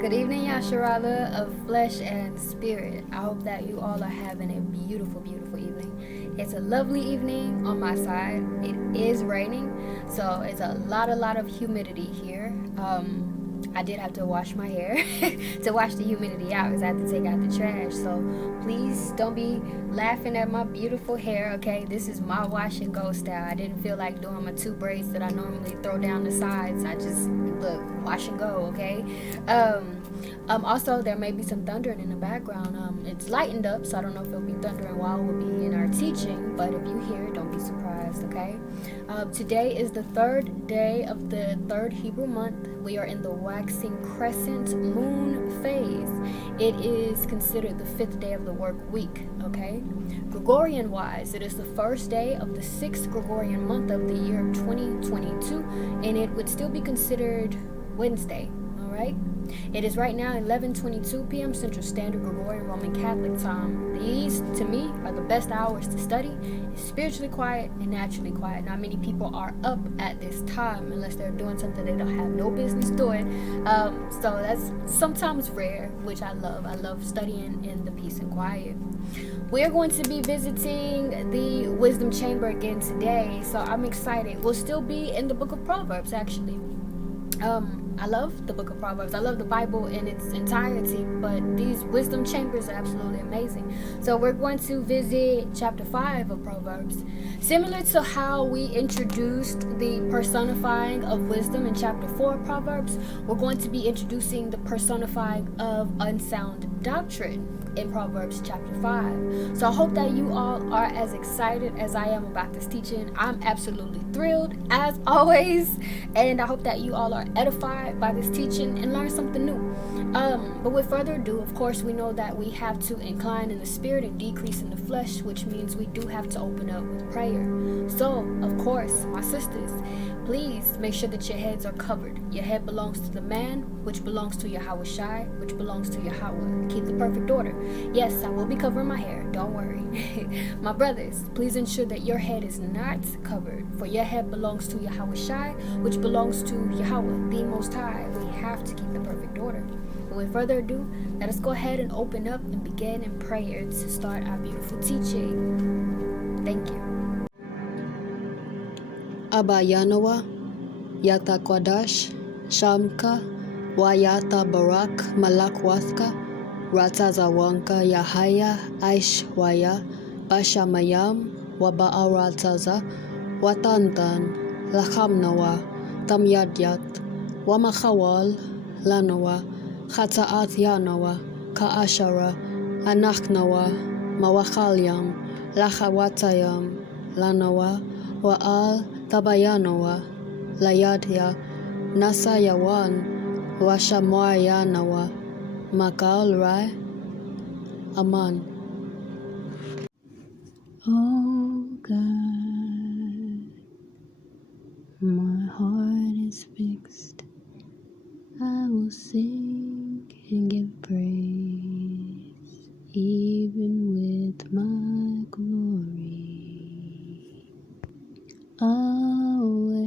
Good evening, Yasharala of flesh and spirit. I hope that you all are having a beautiful, beautiful evening. It's a lovely evening on my side. It is raining, so it's a lot of humidity here. I did have to wash my hair to wash the humidity out because I had to take out the trash. So please don't be laughing at my beautiful hair, okay? This is my wash and go style. I didn't feel like doing my two braids that I normally throw down the sides. I just, look, wash and go, okay? Also, there may be some thundering in the background. It's lightened up, so I don't know if it'll be thundering while we'll be in our teaching, but if you hear it, don't be surprised, okay? Today is the third day of the third Hebrew month. We are in the waxing crescent moon phase. It is considered the fifth day of the work week, okay? Gregorian wise, it is the first day of the sixth Gregorian month of the year 2022, and it would still be considered Wednesday, all right? It is right now 11:22 p.m. Central Standard Gregorian Roman Catholic time. These, to me, are the best hours to study. It's spiritually quiet and naturally quiet. Not many people are up at this time unless they're doing something they don't have no business doing. So that's sometimes rare, which I love. I love studying in the peace and quiet. We're going to be visiting the Wisdom Chamber again today, so I'm excited. We'll still be in the book of Proverbs, actually. I love the book of Proverbs. I love the Bible in its entirety, but these wisdom chambers are absolutely amazing. So we're going to visit chapter 5 of Proverbs. Similar to how we introduced the personifying of wisdom in chapter 4 of Proverbs, we're going to be introducing the personifying of unsound doctrine in Proverbs chapter 5. So I hope that you all are as excited as I am about this teaching. I'm absolutely thrilled as always, and I hope that you all are edified by this teaching and learn something new. But with further ado, of course, we know that we have to incline in the spirit and decrease in the flesh, which means we do have to open up with prayer. So, of course, my sisters, please make sure that your heads are covered. Your head belongs to the man, which belongs to Yahweh Shai, which belongs to Yahweh. Keep the perfect order. Yes, I will be covering my hair. Don't worry. My brothers, please ensure that your head is not covered, for your head belongs to Yahweh Shai, which belongs to Yahweh, the Most High. We have to keep the perfect order. But with further ado, let us go ahead and open up and begin in prayer to start our beautiful teaching. Thank you. Abba Yanoa, Yata Kwadash, Shamka, Wayata Barak, Malakwatha, Ratazawanka, Yahaya, Aishwaya, Bashamayam, Wabaarataza, Watantan, Lachamnawa, Tamyadyat, Wamakawal, Lanawa, Khataat Yanawa, Kaashara, Anachnawa, Mawakalyam, Lachawathayam, Lanawa, Wa'al Tabayanawa, Layadya, Nasayawan, Washamoyanawa, Makal Rai, Aman. Oh God, my heart is fixed. I will sing and give praise, even with my glory. Awake,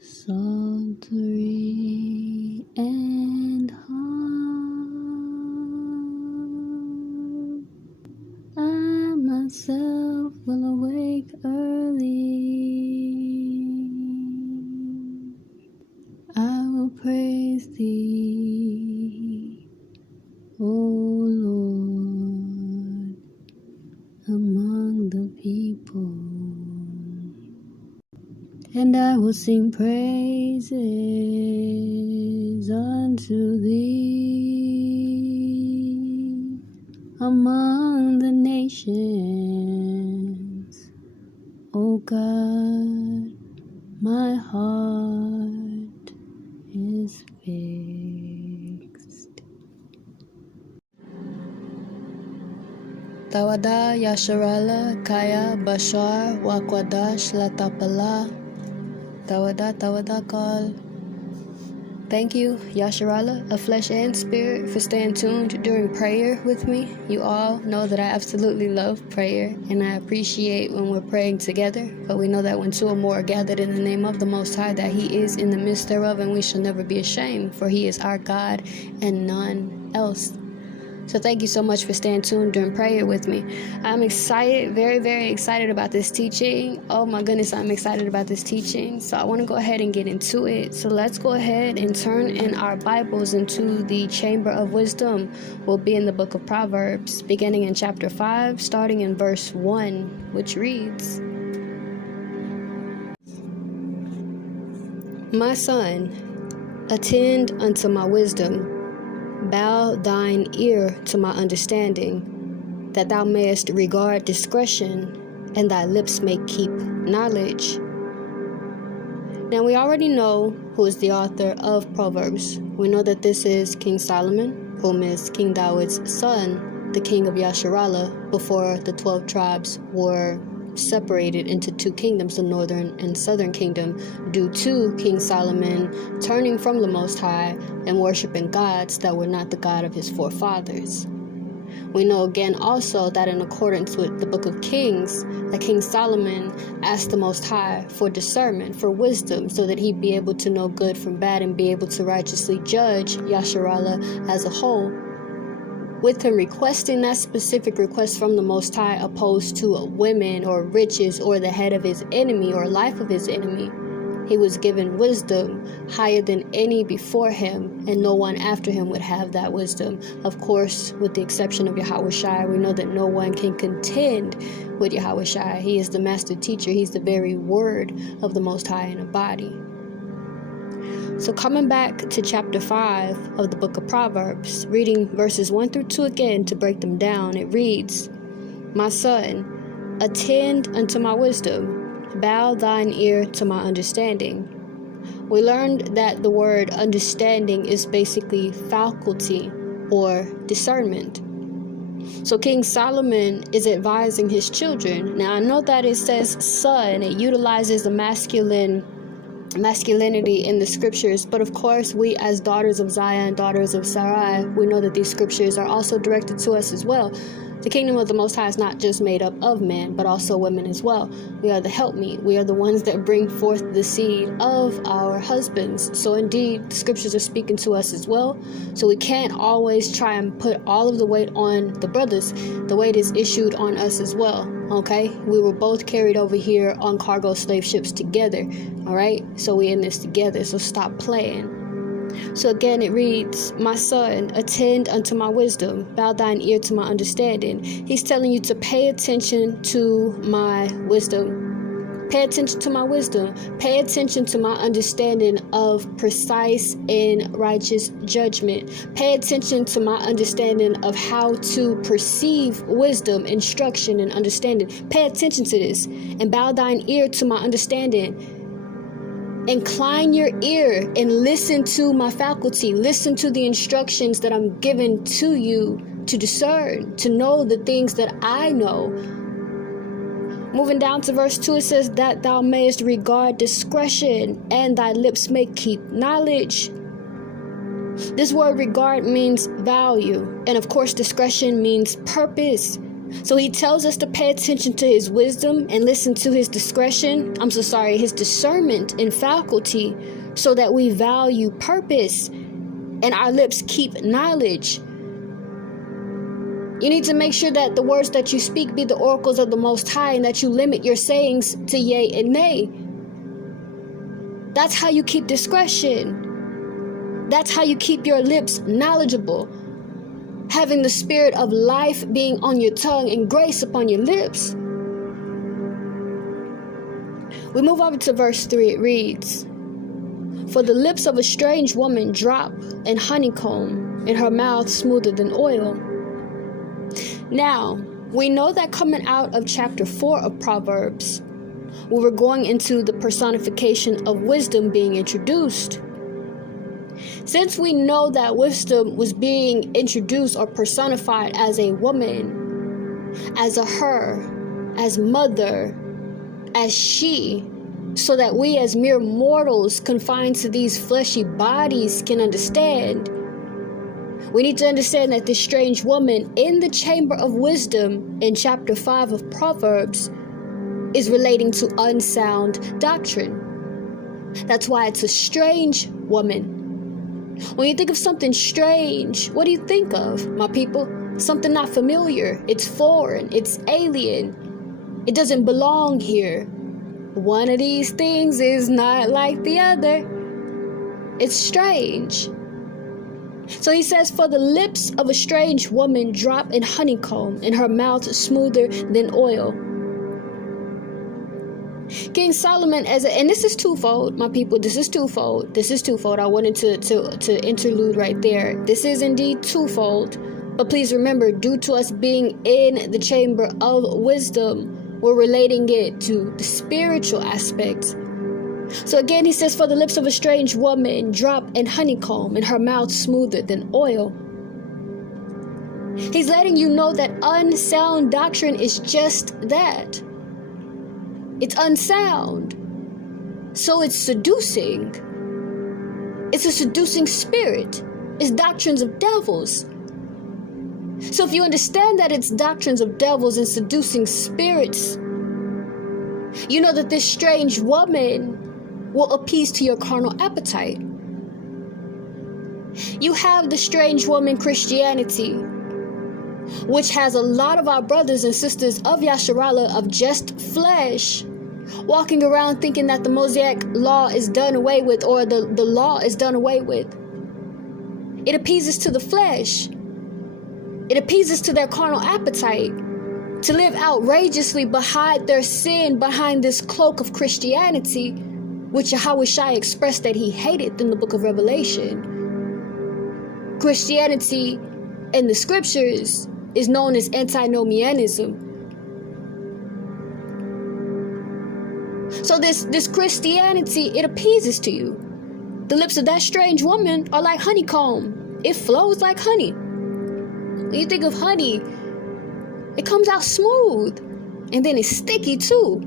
psaltery and harp. I myself will awake early. I will praise thee, O Lord, among the people. And I will sing praises unto thee among the nations. O God, my heart is fixed. Thawadah, Yasharala, kayaYasharaal, waachwathya, latapala. Thawadah, kal. Thank you, Yasharala, of flesh and spirit, for staying tuned during prayer with me. You all know that I absolutely love prayer, and I appreciate when we're praying together. But we know that when two or more are gathered in the name of the Most High, that He is in the midst thereof, and we shall never be ashamed, for He is our God and none else. So thank you so much for staying tuned during prayer with me. I'm excited, very, very excited about this teaching. Oh my goodness, I'm excited about this teaching. So I want to go ahead and get into it. So let's go ahead and turn in our Bibles into the Chamber of Wisdom. We'll be in the book of Proverbs, beginning in chapter 5, starting in verse 1, which reads, My son, attend unto my wisdom. Bow thine ear to my understanding, that thou mayest regard discretion, and thy lips may keep knowledge. Now we already know who is the author of Proverbs. We know that this is King Solomon, whom is King David's son, the king of Yasharala, before the 12 tribes were separated into two kingdoms, the northern and southern kingdom, due to King Solomon turning from the Most High and worshiping gods that were not the God of his forefathers. We know again also that in accordance with the book of Kings, that King Solomon asked the Most High for discernment, for wisdom, so that he'd be able to know good from bad and be able to righteously judge Yasharala as a whole, with him requesting that specific request from the Most High opposed to women or riches or the head of his enemy or life of his enemy. He was given wisdom higher than any before him, and no one after him would have that wisdom. Of course, with the exception of Yahawashi, we know that no one can contend with Yahawashi. He is the master teacher. He's the very word of the Most High in a body. So coming back to chapter 5 of the book of Proverbs, reading verses 1 through 2 again to break them down, it reads, My son, attend unto my wisdom, bow thine ear to my understanding. We learned that the word understanding is basically faculty or discernment. So King Solomon is advising his children. Now I know that it says son, it utilizes the masculinity in the scriptures, but of course we as daughters of Zion, daughters of Sarai, we know that these scriptures are also directed to us as well. The kingdom of the Most High is not just made up of men, but also women as well. We are the helpmeet. We are the ones that bring forth the seed of our husbands. So indeed, the scriptures are speaking to us as well. So we can't always try and put all of the weight on the brothers. The weight is issued on us as well. Okay, we were both carried over here on cargo slave ships together. All right, so we in this together. So stop playing. So again it reads, My son, attend unto my wisdom, bow thine ear to my understanding. He's telling you to pay attention to my wisdom. Pay attention to my wisdom. Pay attention to my understanding of precise and righteous judgment. Pay attention to my understanding of how to perceive wisdom, instruction, and understanding. Pay attention to this and bow thine ear to my understanding. Incline your ear and listen to my faculty. Listen to the instructions that I'm giving to you to discern, to know the things that I know. Moving down to verse 2, it says that thou mayest regard discretion and thy lips may keep knowledge. This word regard means value, and of course discretion means purpose. So he tells us to pay attention to his wisdom and listen to his his discernment and faculty, so that we value purpose and our lips keep knowledge. You need to make sure that the words that you speak be the oracles of the Most High, and that you limit your sayings to yea and nay. That's how you keep discretion. That's how you keep your lips knowledgeable. Having the spirit of life being on your tongue and grace upon your lips. We move over to verse 3. It reads, For the lips of a strange woman drop in honeycomb, and her mouth smoother than oil. Now, we know that coming out of chapter 4 of Proverbs, we were going into the personification of wisdom being introduced. Since we know that wisdom was being introduced or personified as a woman, as a her, as mother, as she, so that we as mere mortals confined to these fleshy bodies can understand. We need to understand that this strange woman in the chamber of wisdom in chapter 5 of Proverbs is relating to unsound doctrine. That's why it's a strange woman. When you think of something strange, what do you think of, my people? Something not familiar. It's foreign. It's alien. It doesn't belong here. One of these things is not like the other. It's strange. So he says, for the lips of a strange woman drop in honeycomb, and her mouth smoother than oil. King Solomon, and this is twofold, my people, this is twofold. I wanted to interlude right there. This is indeed twofold. But please remember, due to us being in the chamber of wisdom, we're relating it to the spiritual aspect. So again, he says, for the lips of a strange woman drop in honeycomb, and her mouth smoother than oil. He's letting you know that unsound doctrine is just that. It's unsound. So it's seducing. It's a seducing spirit. It's doctrines of devils. So if you understand that it's doctrines of devils and seducing spirits, you know that this strange woman will appease to your carnal appetite. You have the strange woman Christianity, which has a lot of our brothers and sisters of Yasharala, of just flesh, walking around thinking that the Mosaic law is done away with, or the law is done away with. It appeases to the flesh. It appeases to their carnal appetite to live outrageously behind their sin, behind this cloak of Christianity, which Yahawashi expressed that he hated in the book of Revelation. Christianity in the scriptures is known as antinomianism. So this Christianity, it appeases to you. The lips of that strange woman are like honeycomb. It flows like honey. When you think of honey, it comes out smooth, and then it's sticky too.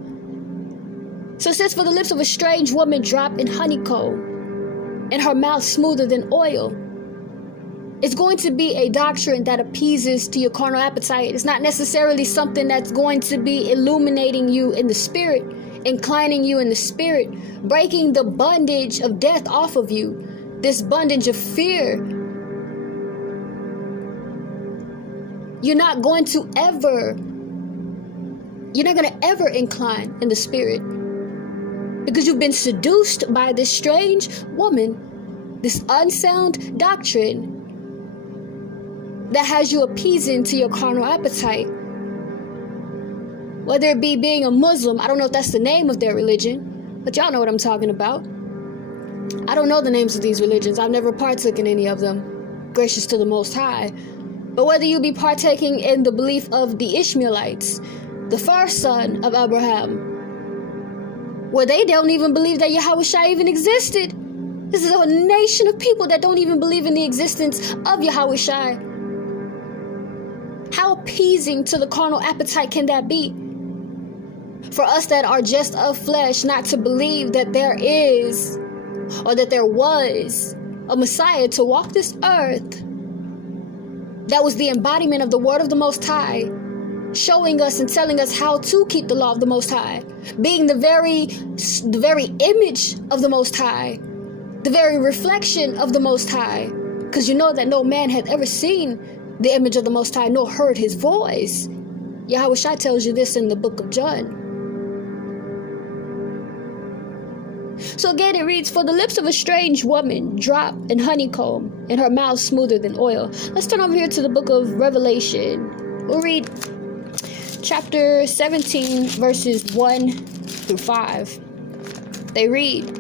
So it says, for the lips of a strange woman drop in honeycomb, and her mouth smoother than oil. It's going to be a doctrine that appeases to your carnal appetite. It's not necessarily something that's going to be illuminating you in the spirit, inclining you in the spirit, breaking the bondage of death off of you, this bondage of fear. You're not going to ever incline in the spirit, because you've been seduced by this strange woman, this unsound doctrine that has you appeasing to your carnal appetite. Whether it be being a Muslim, I don't know if that's the name of their religion, but y'all know what I'm talking about. I don't know the names of these religions. I've never partook in any of them, gracious to the Most High. But whether you be partaking in the belief of the Ishmaelites, the first son of Abraham, where they don't even believe that Yahawashi even existed. This is a nation of people that don't even believe in the existence of Yahawashi. How appeasing to the carnal appetite can that be? For us that are just of flesh, not to believe that there is, or that there was, a Messiah to walk this earth that was the embodiment of the word of the Most High, showing us and telling us how to keep the law of the Most High, being the very image of the Most High, the very reflection of the Most High, because you know that no man had ever seen the image of the Most High, nor heard his voice. Yahawashi tells you this in the book of John. So again it reads, for the lips of a strange woman drop in honeycomb, and her mouth smoother than oil. Let's turn over here to the book of Revelation. We'll read chapter 17, verses 1 through 5. They read,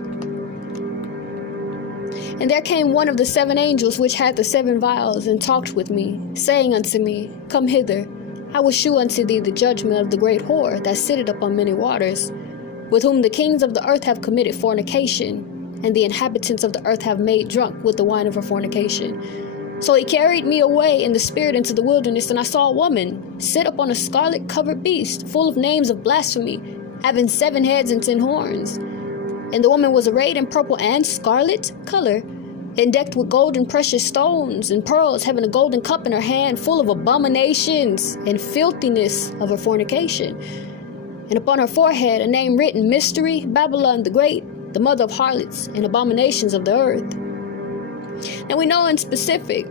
and there came one of the 7 angels which had the 7 vials, and talked with me, saying unto me, come hither, I will shew unto thee the judgment of the great whore that sitteth upon many waters, with whom the kings of the earth have committed fornication, and the inhabitants of the earth have made drunk with the wine of her fornication. So he carried me away in the spirit into the wilderness, and I saw a woman sit upon a scarlet covered beast, full of names of blasphemy, having 7 heads and 10 horns. And the woman was arrayed in purple and scarlet color, and decked with gold and precious stones and pearls, having a golden cup in her hand, full of abominations and filthiness of her fornication. And upon her forehead a name written, Mystery, Babylon the Great, the mother of harlots and abominations of the earth. Now we know in specific,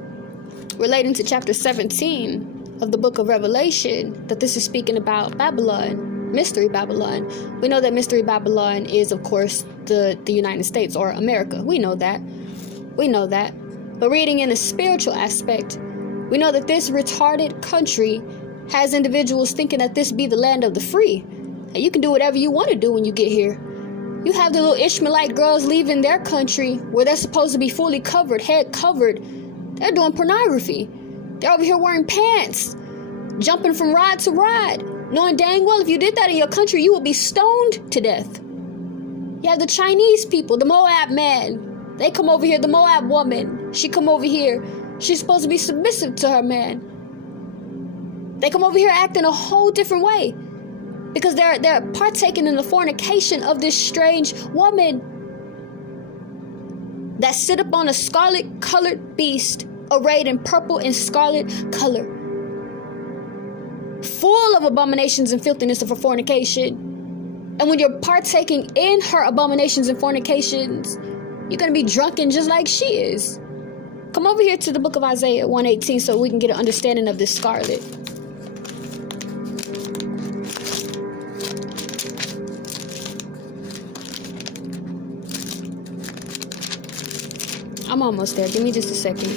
relating to chapter 17 of the book of Revelation, that this is speaking about Babylon, Mystery Babylon. We know that Mystery Babylon is, of course, the United States or America. We know that. But reading in a spiritual aspect, we know that this retarded country has individuals thinking that this be the land of the free. And you can do whatever you want to do when you get here. You have the little Ishmaelite girls leaving their country where they're supposed to be fully covered, head covered. They're doing pornography. They're over here wearing pants, jumping from ride to ride, knowing dang well if you did that in your country, you would be stoned to death. You have the Chinese people, the Moab man. They come over here, the Moab woman, she come over here. She's supposed to be submissive to her man. They come over here acting a whole different way because they're partaking in the fornication of this strange woman that sit up on a scarlet colored beast arrayed in purple and scarlet color, full of abominations and filthiness of her fornication. And when you're partaking in her abominations and fornications, you're going to be drunken just like she is. Come over here to the book of Isaiah 1:18 so we can get an understanding of this scarlet. I'm almost there. Give me just a second.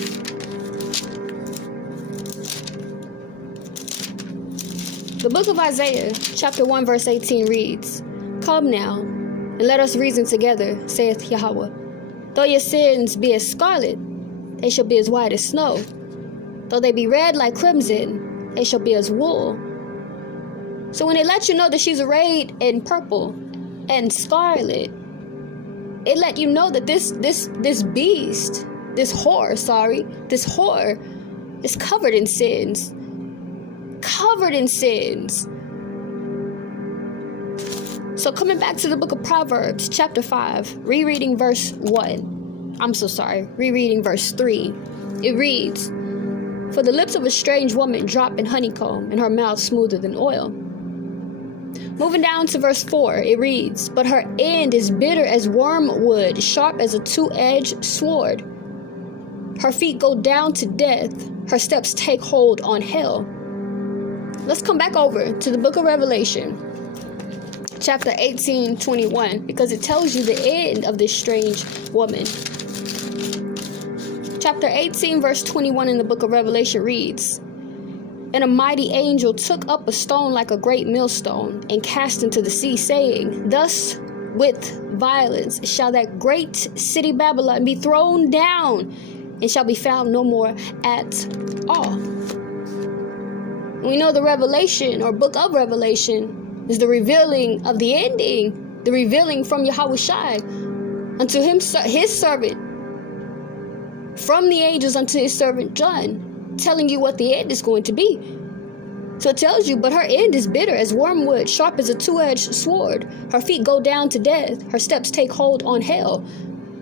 The book of Isaiah, chapter 1, verse 18 reads, Come now, and let us reason together, saith Yahweh. Though your sins be as scarlet, they shall be as white as snow. Though they be red like crimson, they shall be as wool. So when it lets you know that she's arrayed in purple and scarlet, it let you know that this whore is covered in sins. Covered in sins. So coming back to the book of Proverbs, chapter 5, rereading verse 3, it reads, For the lips of a strange woman drop in honeycomb, and her mouth smoother than oil. Moving down to verse 4, it reads, But her end is bitter as wormwood, sharp as a two-edged sword. Her feet go down to death, her steps take hold on hell. Let's come back over to the book of Revelation, chapter 18:21, because it tells you the end of this strange woman. Chapter 18, verse 21 in the book of Revelation reads, And a mighty angel took up a stone like a great millstone, and cast into the sea, saying, Thus with violence shall that great city Babylon be thrown down, and shall be found no more at all. We know the Revelation, or book of Revelation, is the revealing of the ending, the revealing from Yahushai unto him, his servant, from the angels unto his servant John, telling you what the end is going to be. So it tells you, but her end is bitter as wormwood, sharp as a two-edged sword. Her feet go down to death, her steps take hold on hell.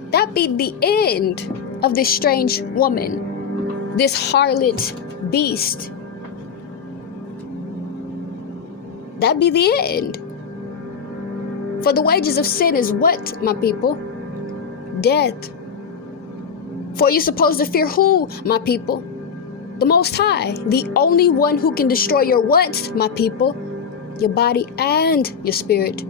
That be the end of this strange woman, this harlot beast. That be the end. For the wages of sin is what, my people? Death. For you're supposed to fear who, my people? The Most High, the only one who can destroy your what, my people? Your body and your spirit.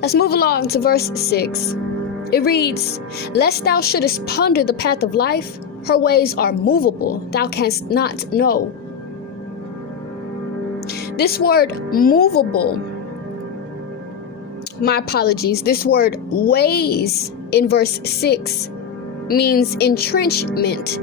Let's move along to verse 6. It reads, Lest thou shouldest ponder the path of life, her ways are movable, thou canst not know. This word movable, my apologies, this word ways in verse 6 means entrenchment.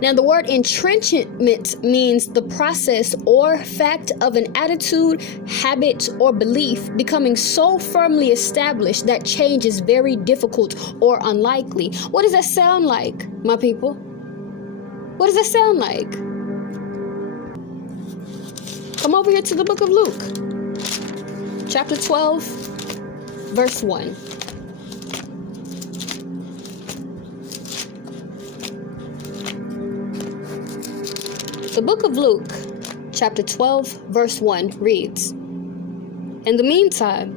Now the word entrenchment means the process or fact of an attitude, habit, or belief becoming so firmly established that change is very difficult or unlikely. What does that sound like, my people? What does that sound like? Come over here to the book of Luke, chapter 12, verse 1. The book of Luke, chapter 12, verse 1 reads, "In the meantime,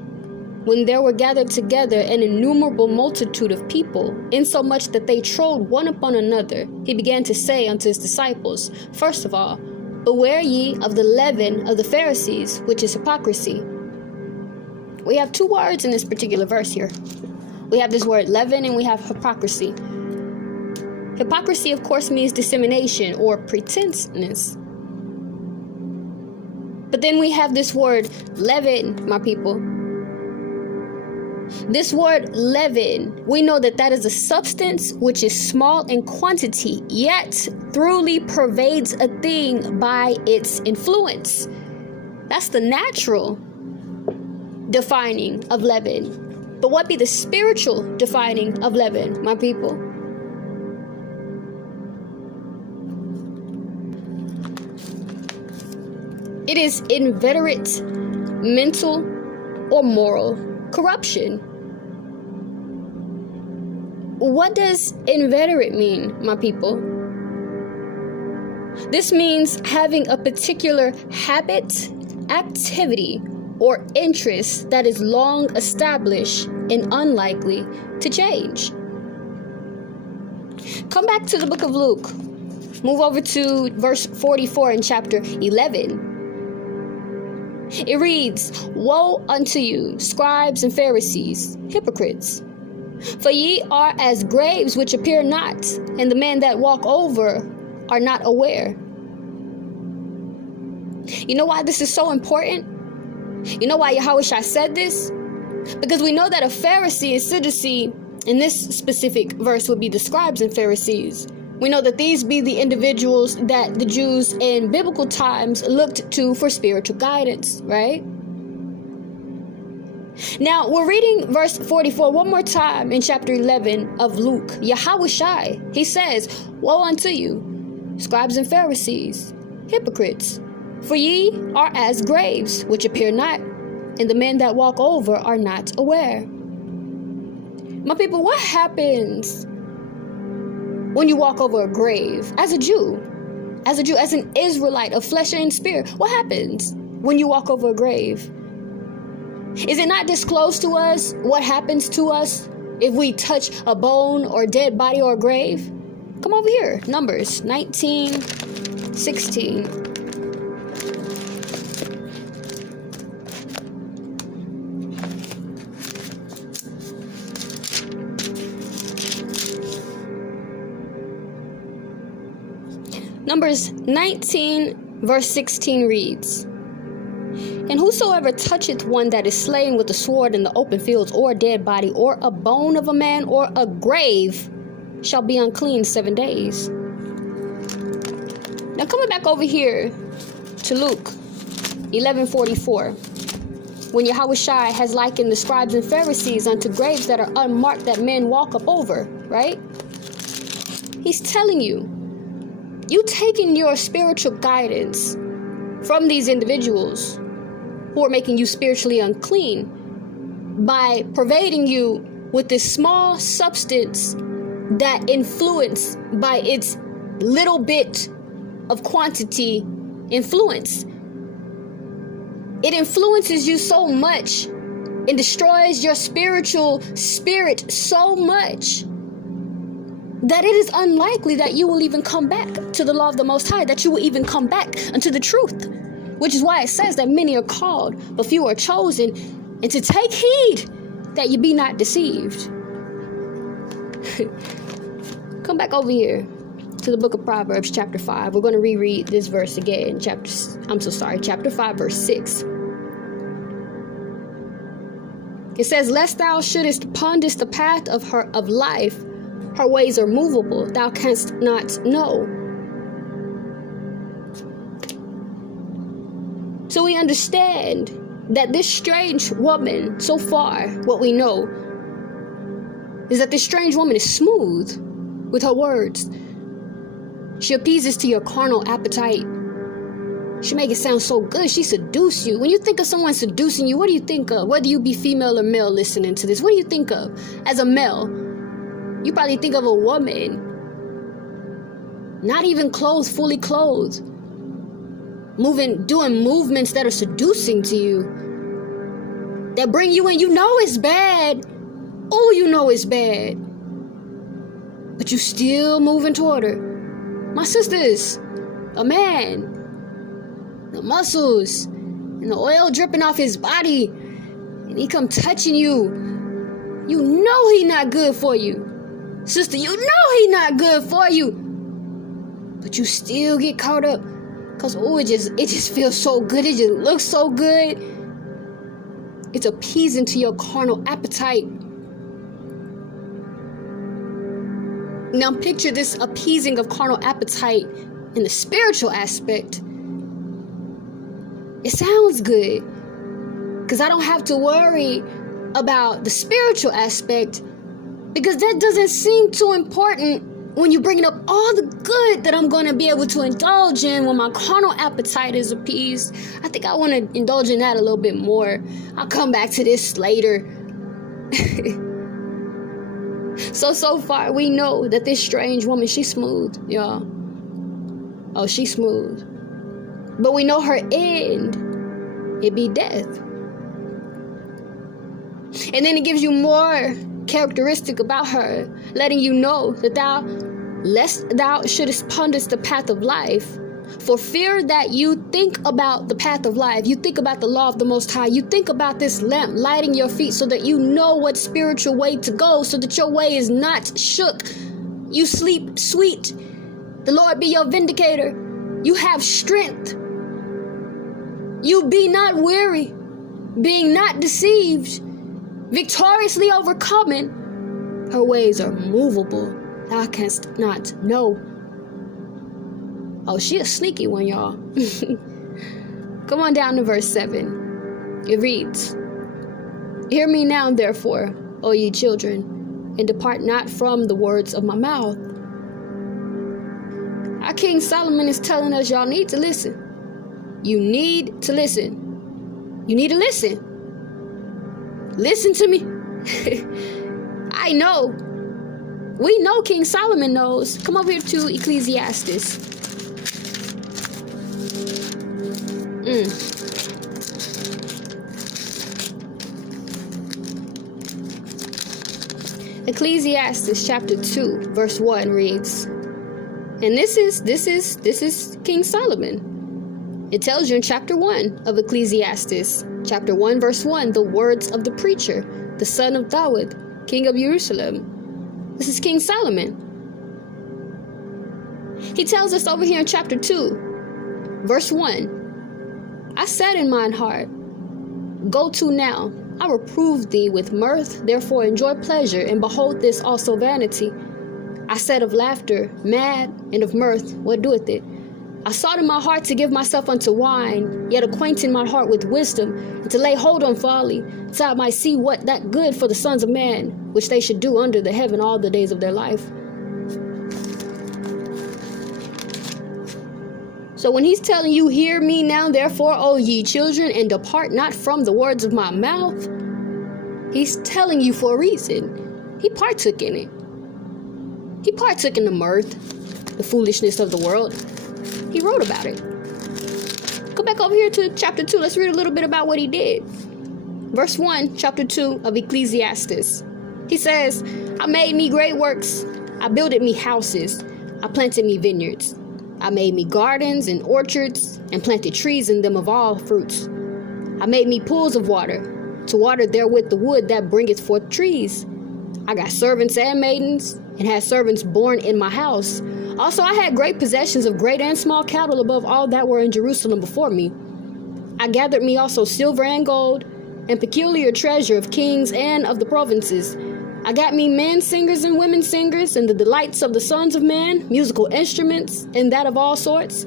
when there were gathered together an innumerable multitude of people, insomuch that they trode one upon another, he began to say unto his disciples, First of all, beware ye of the leaven of the Pharisees, which is hypocrisy." We have two words in this particular verse here. We have this word leaven and we have hypocrisy. Hypocrisy, of course, means dissemination or pretenseness. But then we have this word leaven, my people. This word leaven, we know that that is a substance which is small in quantity, yet thoroughly pervades a thing by its influence. That's the natural defining of leaven. But what be the spiritual defining of leaven, my people? It is inveterate mental or moral corruption. What does inveterate mean, my people? This means having a particular habit, activity, or interest that is long established and unlikely to change. Come back to the book of Luke. Move over to verse 44 in chapter 11. It reads, "Woe unto you, scribes and Pharisees, hypocrites! For ye are as graves which appear not, and the men that walk over are not aware." You know why this is so important? You know why Yahushua said this? Because we know that a Pharisee and Sadducee, in this specific verse, would be the scribes and Pharisees. We know that these be the individuals that the Jews in biblical times looked to for spiritual guidance, right? Now, we're reading verse 44 one more time in chapter 11 of Luke. Yahushua, he says, "Woe unto you, scribes and Pharisees, hypocrites! For ye are as graves which appear not, and the men that walk over are not aware." My people, what happens when you walk over a grave? As a Jew, as an Israelite of flesh and spirit, what happens when you walk over a grave? Is it not disclosed to us what happens to us if we touch a bone or dead body or a grave? Come over here. Numbers 19:16. Numbers 19, verse 16 reads, "And whosoever toucheth one that is slain with the sword in the open fields, or a dead body, or a bone of a man, or a grave, shall be unclean 7 days." Now coming back over here to Luke 11:44, when Yahushua has likened the scribes and Pharisees unto graves that are unmarked that men walk up over, right? He's telling you, you taking your spiritual guidance from these individuals who are making you spiritually unclean by pervading you with this small substance that influence by its little bit of quantity influence. It influences you so much and destroys your spiritual spirit so much that it is unlikely that you will even come back to the law of the Most High, that you will even come back unto the truth. Which is why it says that many are called, but few are chosen, and to take heed that you be not deceived. Come back over here to the book of Proverbs, chapter 5. We're going to reread this verse again. Chapter 5, verse 6. It says, "Lest thou shouldest pondest the path of life, her ways are movable, thou canst not know." So we understand that this strange woman, so far, what we know is that this strange woman is smooth with her words. She appeases to your carnal appetite. She make it sound so good. She seduce you. When you think of someone seducing you, what do you think of? Whether you be female or male listening to this, what do you think of? As a male, you probably think of a woman, not even clothed, fully clothed, doing movements that are seducing to you, that bring you in. You know it's bad. Oh, you know it's bad. But you still moving toward her. My sisters, a man, the muscles and the oil dripping off his body, and he come touching you. You know he not good for you. Sister, you know he not good for you. But you still get caught up. Because, it just feels so good. It just looks so good. It's appeasing to your carnal appetite. Now picture this appeasing of carnal appetite in the spiritual aspect. It sounds good. Because I don't have to worry about the spiritual aspect. Because that doesn't seem too important when you're bringing up all the good that I'm going to be able to indulge in when my carnal appetite is appeased. I think I want to indulge in that a little bit more. I'll come back to this later. So far we know that this strange woman, she's smooth, y'all. Oh, she's smooth. But we know her end, it be death. And then it gives you more characteristic about her, letting you know that lest thou shouldest ponder the path of life, for fear that you think about the path of life, you think about the law of the Most High, you think about this lamp lighting your feet so that you know what spiritual way to go, so that your way is not shook. You sleep sweet. The Lord be your vindicator. You have strength. You be not weary, being not deceived, victoriously overcoming. Her ways are movable. Thou canst not know. Oh, she a sneaky one, y'all. Come on down to verse 7. It reads, Hear me now, therefore, O ye children, and depart not from the words of my mouth. Our King Solomon is telling us y'all need to listen. You need to listen. You need to listen. Listen to me. I know. We know King Solomon knows. Come over here to Ecclesiastes. Ecclesiastes chapter 2 verse 1 reads, and this is King Solomon. It tells you in chapter 1 of Ecclesiastes, chapter 1 verse 1, the words of the preacher, the son of Thawadah, king of Jerusalem. This is King Solomon. He tells us over here in chapter 2 verse 1, I said in mine heart, go to now, I reprove thee with mirth, therefore enjoy pleasure, and behold this also vanity. I said of laughter, mad, and of mirth, what doeth it? I sought in my heart to give myself unto wine, yet acquainting my heart with wisdom, and to lay hold on folly, so I might see what that good for the sons of man, which they should do under the heaven all the days of their life. So when he's telling you, hear me now, therefore, O ye children, and depart not from the words of my mouth, he's telling you for a reason. He partook in it. He partook in the mirth, the foolishness of the world. He wrote about it. Go back over here to chapter 2. Let's read a little bit about what he did. Verse 1, chapter 2 of Ecclesiastes. He says, I made me great works. I builded me houses. I planted me vineyards. I made me gardens and orchards, and planted trees in them of all fruits. I made me pools of water, to water therewith the wood that bringeth forth trees. I got servants and maidens, and had servants born in my house. Also I had great possessions of great and small cattle above all that were in Jerusalem before me. I gathered me also silver and gold, and peculiar treasure of kings and of the provinces. I got me men singers and women singers, and the delights of the sons of man, musical instruments, and that of all sorts.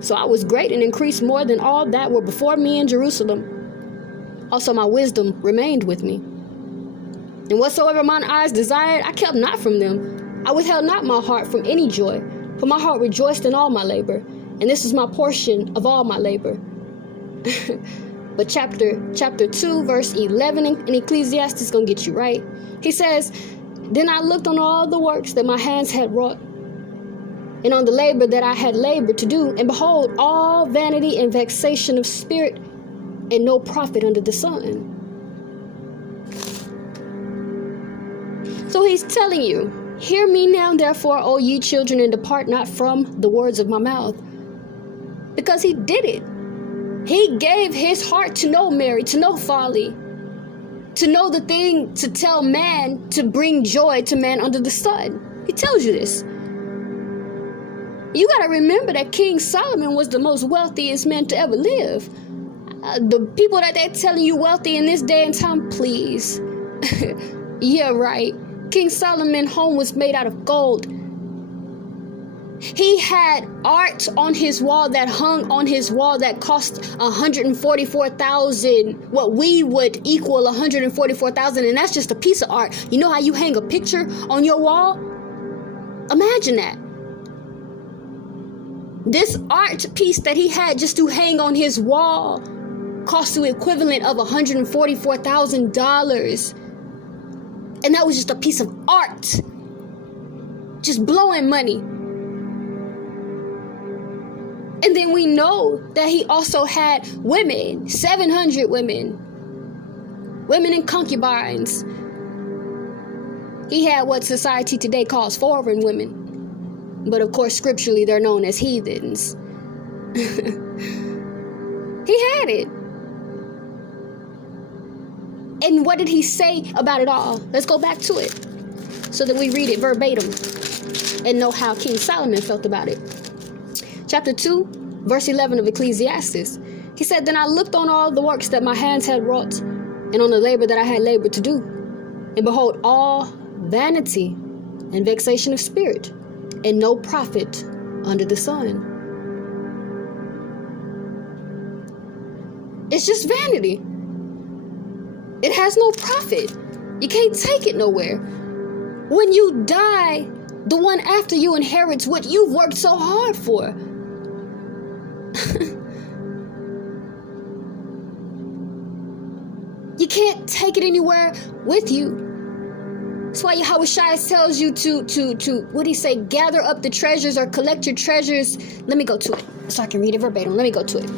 So I was great and increased more than all that were before me in Jerusalem. Also my wisdom remained with me. And whatsoever mine eyes desired, I kept not from them. I withheld not my heart from any joy, for my heart rejoiced in all my labor, and this is my portion of all my labor. But chapter 2, verse 11 in Ecclesiastes is going to get you right. He says, then I looked on all the works that my hands had wrought, and on the labor that I had labored to do, and behold, all vanity and vexation of spirit, and no profit under the sun. So he's telling you, hear me now, therefore, O ye children, and depart not from the words of my mouth. Because he did it. He gave his heart to know Mary, to know folly, to know the thing to tell man, to bring joy to man under the sun. He tells you this. You got to remember that King Solomon was the most wealthiest man to ever live. The people that they're telling you wealthy in this day and time, please. Yeah, right. King Solomon's home was made out of gold. He had art on his wall that hung on his wall that cost 144,000. What we would equal 144,000, and that's just a piece of art. You know how you hang a picture on your wall? Imagine that. This art piece that he had just to hang on his wall cost the equivalent of $144,000. And that was just a piece of art. Just blowing money. And then we know that he also had women, 700 women. Women in concubines. He had what society today calls foreign women. But of course, scripturally, they're known as heathens. He had it. And what did he say about it all? Let's go back to it so that we read it verbatim and know how King Solomon felt about it. Chapter 2, verse 11 of Ecclesiastes. He said, then I looked on all the works that my hands had wrought, and on the labor that I had labored to do. And behold, all vanity and vexation of spirit, and no profit under the sun. It's just vanity. It has no profit. You can't take it nowhere. When you die, the one after you inherits what you've worked so hard for. You can't take it anywhere with you. That's why yahawashi tells you to what do he say? Gather up the treasures or collect your treasures. Let me go to it so I can read it verbatim. Let me go to it.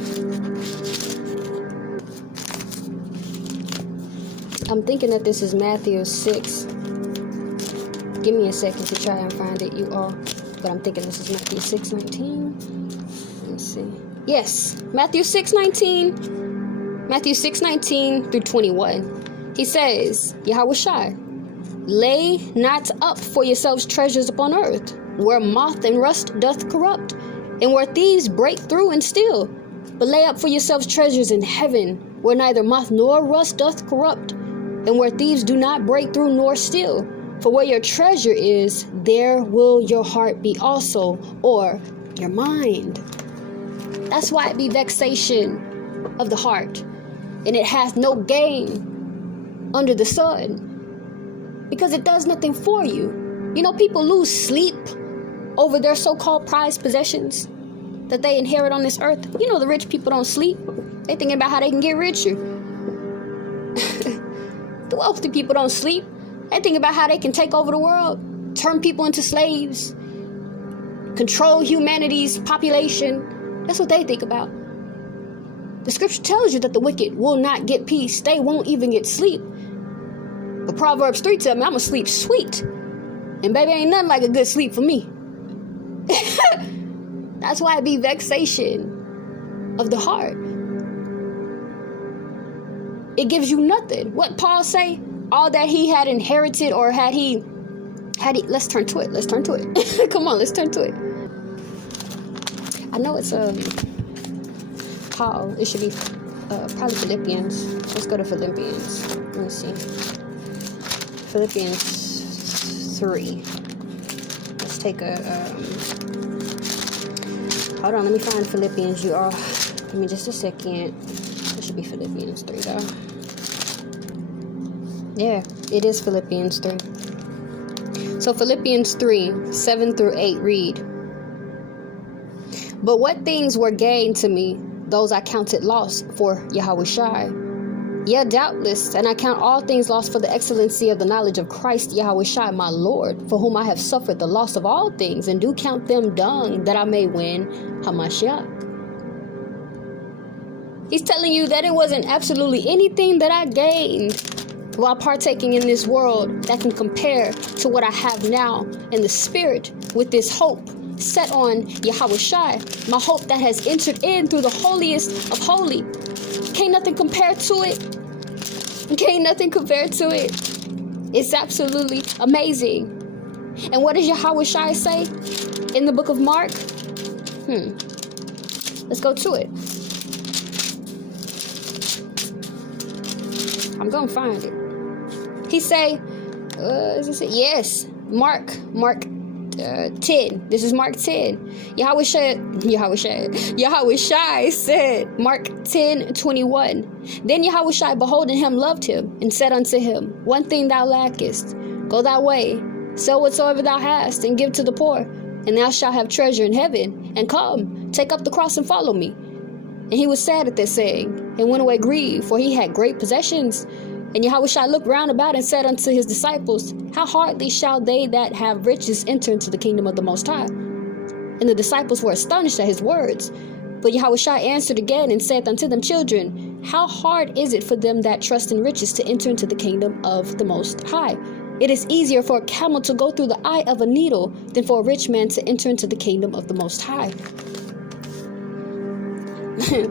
I'm thinking that this is Matthew 6. Give me a second to try and find it, you all. But I'm thinking this is Matthew 6:19. Let's see. Yes, Matthew 6:19. Matthew 6:19 through 21. He says, yahawashi, lay not up for yourselves treasures upon earth, where moth and rust doth corrupt, and where thieves break through and steal. But lay up for yourselves treasures in heaven, where neither moth nor rust doth corrupt, and where thieves do not break through nor steal. For where your treasure is, there will your heart be also, or your mind. That's why it be vexation of the heart, and it hath no gain under the sun, because it does nothing for you. You know, people lose sleep over their so-called prized possessions that they inherit on this earth. You know, the rich people don't sleep. They thinking about how they can get richer. The wealthy people don't sleep. They think about how they can take over the world, turn people into slaves, control humanity's population. That's what they think about. The scripture tells you that the wicked will not get peace. They won't even get sleep. But Proverbs 3 tell me I'm going to sleep sweet. And baby, ain't nothing like a good sleep for me. That's why it be vexation of the heart. It gives you nothing. What Paul say? All that he had inherited, or had he, let's turn to it. Let's turn to it. Come on, let's turn to it. I know it's Paul. It should be probably Philippians. Let's go to Philippians. Let me see. Philippians 3. Let's take a hold on, let me find Philippians, you all. Give me just a second. It should be Philippians 3 though. Yeah, it is Philippians 3. So Philippians 3, 7 through 8 read, But what things were gained to me, those I counted loss for Yahushai. Yeah, doubtless, and I count all things lost for the excellency of the knowledge of Christ Yahushai, my Lord, for whom I have suffered the loss of all things, and do count them dung, that I may win Hamashiach. He's telling you that it wasn't absolutely anything that I gained while partaking in this world that can compare to what I have now in the spirit, with this hope set on Yahushai, my hope that has entered in through the holiest of holy. Can't nothing compare to it. Can't nothing compare to it. It's absolutely amazing. And what does Yahushai say in the book of Mark? Let's go to it. I'm gonna find it. He say, yes, Mark 10. This is Mark 10. Yahushai said, Mark 10:21. Then Yahushai, beholding him, loved him, and said unto him, one thing thou lackest. Go thy way, sell whatsoever thou hast, and give to the poor, and thou shalt have treasure in heaven. And come, take up the cross and follow me. And he was sad at this saying, and went away grieved, for he had great possessions. And Yahushua looked round about and said unto his disciples, how hardly shall they that have riches enter into the kingdom of the Most High? And the disciples were astonished at his words. But Yahushua answered again and said unto them, children, how hard is it for them that trust in riches to enter into the kingdom of the Most High? It is easier for a camel to go through the eye of a needle than for a rich man to enter into the kingdom of the Most High.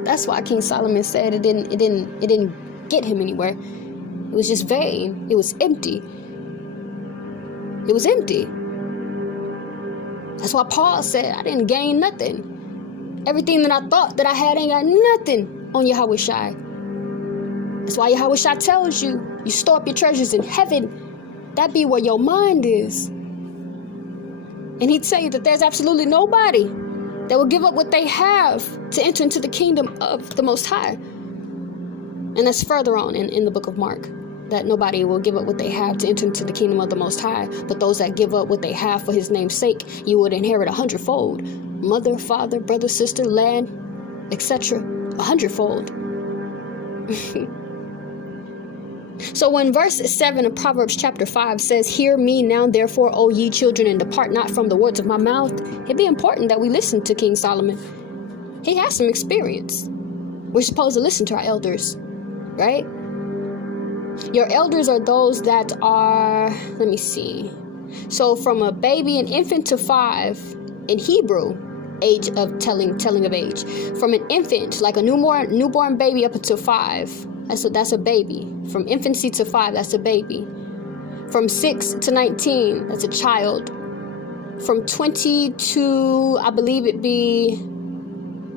That's why King Solomon said it didn't get him anywhere. It was just vain. It was empty. It was empty. That's why Paul said, I didn't gain nothing. Everything that I thought that I had ain't got nothing on Yahushai. That's why Yahushai tells you, you store up your treasures in heaven. That be where your mind is. And he'd tell you that there's absolutely nobody that will give up what they have to enter into the kingdom of the Most High. And that's further on in the book of Mark, that nobody will give up what they have to enter into the kingdom of the Most High. But those that give up what they have for his name's sake, you would inherit 100-fold. Mother, father, brother, sister, land, etc. 100-fold. So when verse 7 of Proverbs chapter 5 says, hear me now, therefore, O ye children, and depart not from the words of my mouth, it'd be important that we listen to King Solomon. He has some experience. We're supposed to listen to our elders, right? Your elders are those that are, let me see. So from a baby, an infant to 5 in Hebrew, age of telling of age. From an infant, like a newborn baby up until 5. That's a baby. From infancy to 5, that's a baby. From 6 to 19, that's a child. From 20 to, I believe it be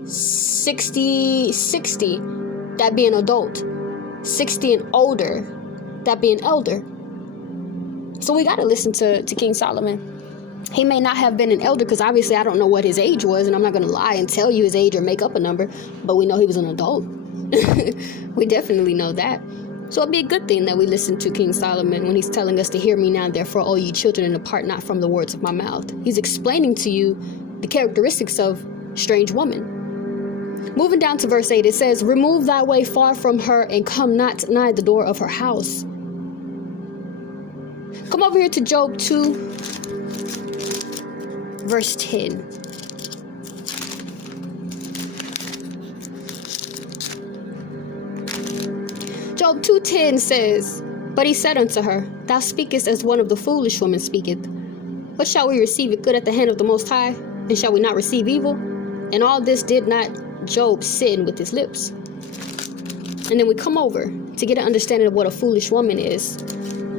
60, that be an adult. 60 and older, that be an elder. So we got to listen to King Solomon. He may not have been an elder, because obviously I don't know what his age was, and I'm not going to lie and tell you his age or make up a number, but we know he was an adult. We definitely know that. So it'd be a good thing that we listen to King Solomon when he's telling us to hear me now, therefore, O ye children, and depart not from the words of my mouth. He's explaining to you the characteristics of strange woman. Moving down to verse 8, it says, remove thy way far from her, and come not nigh the door of her house. Come over here to Job 2, verse 10. Job 2:10 says, but he said unto her, thou speakest as one of the foolish women speaketh. What shall we receive it good at the hand of the Most High? And shall we not receive evil? And all this did not Job sin with his lips. And then we come over to get an understanding of what a foolish woman is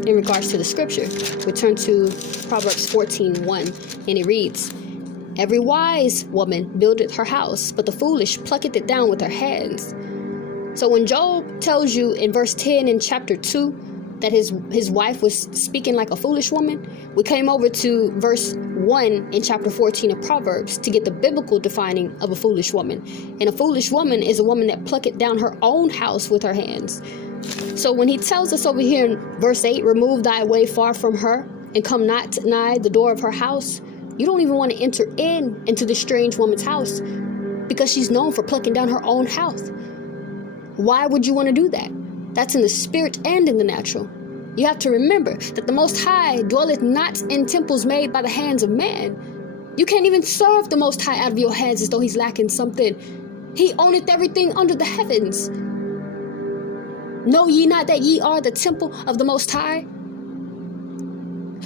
in regards to the scripture. We turn to Proverbs 14:1, and it reads, every wise woman buildeth her house, but the foolish plucketh it down with her hands. So when Job tells you in verse 10 in chapter 2 that his wife was speaking like a foolish woman, we came over to verse 1 in chapter 14 of Proverbs to get the biblical defining of a foolish woman. And a foolish woman is a woman that plucketh down her own house with her hands. So when he tells us over here in verse 8, remove thy way far from her, and come not nigh the door of her house, You don't even want to enter into this strange woman's house because she's known for plucking down her own house. Why would you want to do that? That's in the spirit and in the natural. You have to remember that the Most High dwelleth not in temples made by the hands of man. You can't even serve the Most High out of your hands as though he's lacking something. He owneth everything under the heavens. Know ye not that ye are the temple of the Most High?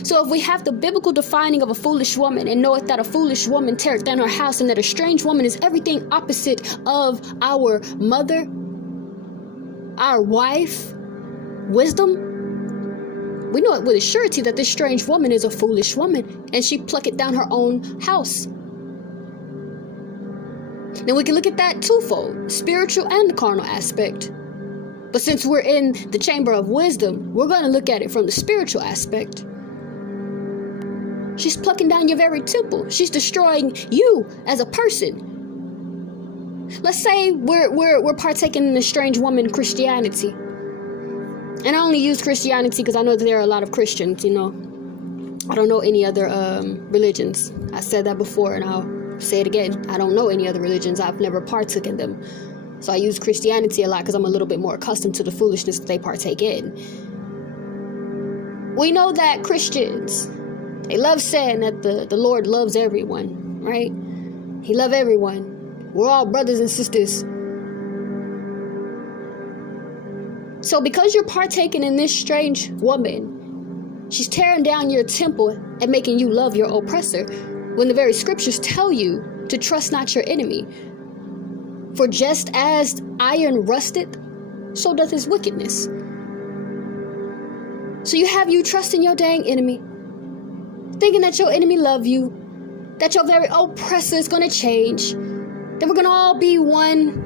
So if we have the biblical defining of a foolish woman and knoweth that a foolish woman teareth down her house and that a strange woman is everything opposite of our mother, our wife, wisdom, we know it with a surety that this strange woman is a foolish woman and she plucketh down her own house. Then we can look at that twofold, spiritual and the carnal aspect. But since we're in the chamber of wisdom, we're going to look at it from the spiritual aspect. She's plucking down your very temple. She's destroying you as a person. Let's say we're partaking in a strange woman Christianity. And I only use Christianity because I know that there are a lot of Christians, you know. I don't know any other religions. I said that before and I'll say it again. I don't know any other religions. I've never partook in them. So I use Christianity a lot because I'm a little bit more accustomed to the foolishness that they partake in. We know that Christians, they love saying that the Lord loves everyone, right? He loves everyone. We're all brothers and sisters. So because you're partaking in this strange woman, she's tearing down your temple and making you love your oppressor, when the very scriptures tell you to trust not your enemy. For just as iron rusteth, so doth his wickedness. So you have you trusting your dang enemy, thinking that your enemy love you, that your very oppressor is going to change, that we're going to all be one.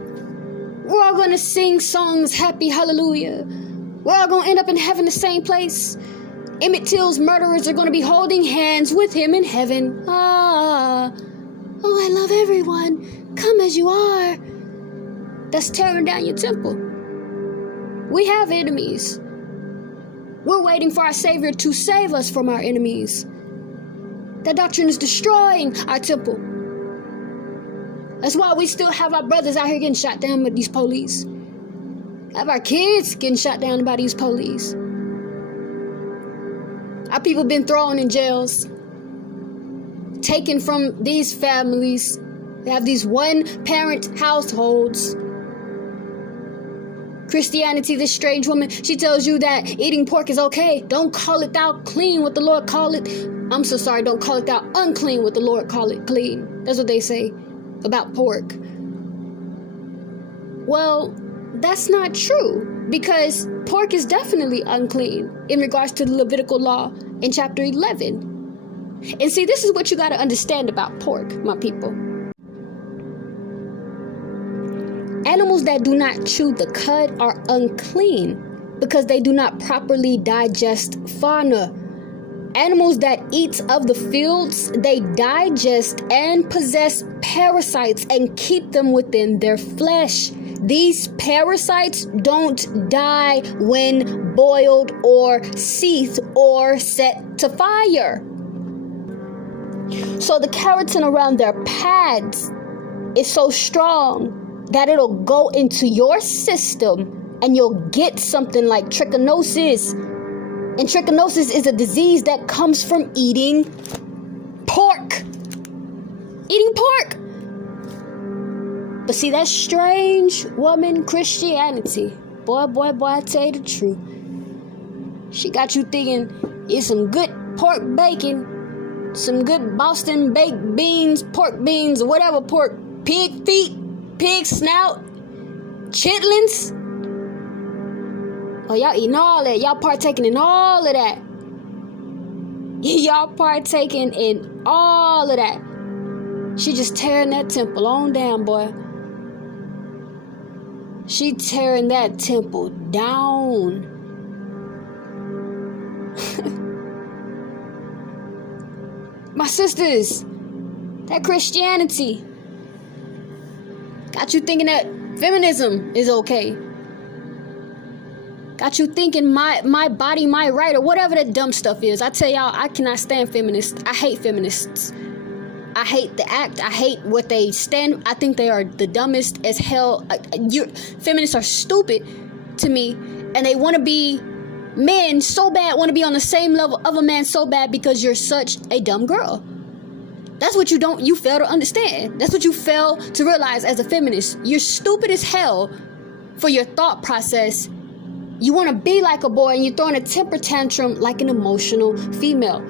We're all going to sing songs, happy hallelujah. We're all going to end up in heaven, the same place. Emmett Till's murderers are going to be holding hands with him in heaven. Oh, I love everyone. Come as you are. That's tearing down your temple. We have enemies. We're waiting for our Savior to save us from our enemies. That doctrine is destroying our temple. That's why we still have our brothers out here getting shot down by these police. Have our kids getting shot down by these police. Our people been thrown in jails, taken from these families. They have these one-parent households. Christianity, this strange woman, she tells you that eating pork is okay. Don't call it thou clean what the Lord call it. I'm so sorry, don't call it thou unclean what the Lord call it clean. That's what they say about pork. Well, that's not true, because pork is definitely unclean in regards to the Levitical law in chapter 11. And see, this is what you got to understand about pork, my people. Animals that do not chew the cud are unclean because they do not properly digest fauna. Animals that eat of the fields, they digest and possess parasites and keep them within their flesh. These parasites don't die when boiled or seethed or set to fire. So the keratin around their pads is so strong that it'll go into your system and you'll get something like trichinosis. And trichinosis is a disease that comes from eating pork. Eating pork. But see, that strange woman Christianity, boy, I tell you the truth. She got you thinking it's some good pork bacon, some good Boston baked beans, pork beans, or whatever pork, pig feet, pig snout, chitlins. Oh, y'all eating all that. Y'all partaking in all of that. Y'all partaking in all of that. She just tearing that temple on down, boy. She tearing that temple down. My sisters, that Christianity got you thinking that feminism is okay. Got you thinking my body, my right, or whatever that dumb stuff is. I tell y'all, I cannot stand feminists. I hate feminists. I hate the act. I hate what they stand. I think they are the dumbest as hell. Feminists are stupid to me, and they want to be men so bad, want to be on the same level of a man so bad because you're such a dumb girl. That's what you fail to understand. That's what you fail to realize as a feminist. You're stupid as hell for your thought process. You want to be like a boy and you're throwing a temper tantrum like an emotional female.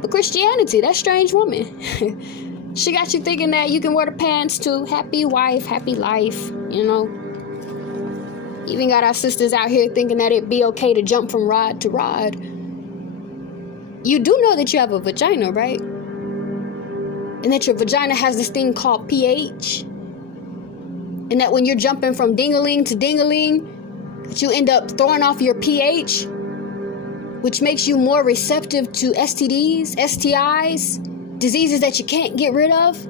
But Christianity, that strange woman, she got you thinking that you can wear the pants too. Happy wife, happy life, you know. Even got our sisters out here thinking that it'd be okay to jump from rod to rod. You do know that you have a vagina, right? And that your vagina has this thing called pH. And that when you're jumping from ding-a-ling to ding-a-ling, that you end up throwing off your pH, which makes you more receptive to STDs, STIs, diseases that you can't get rid of.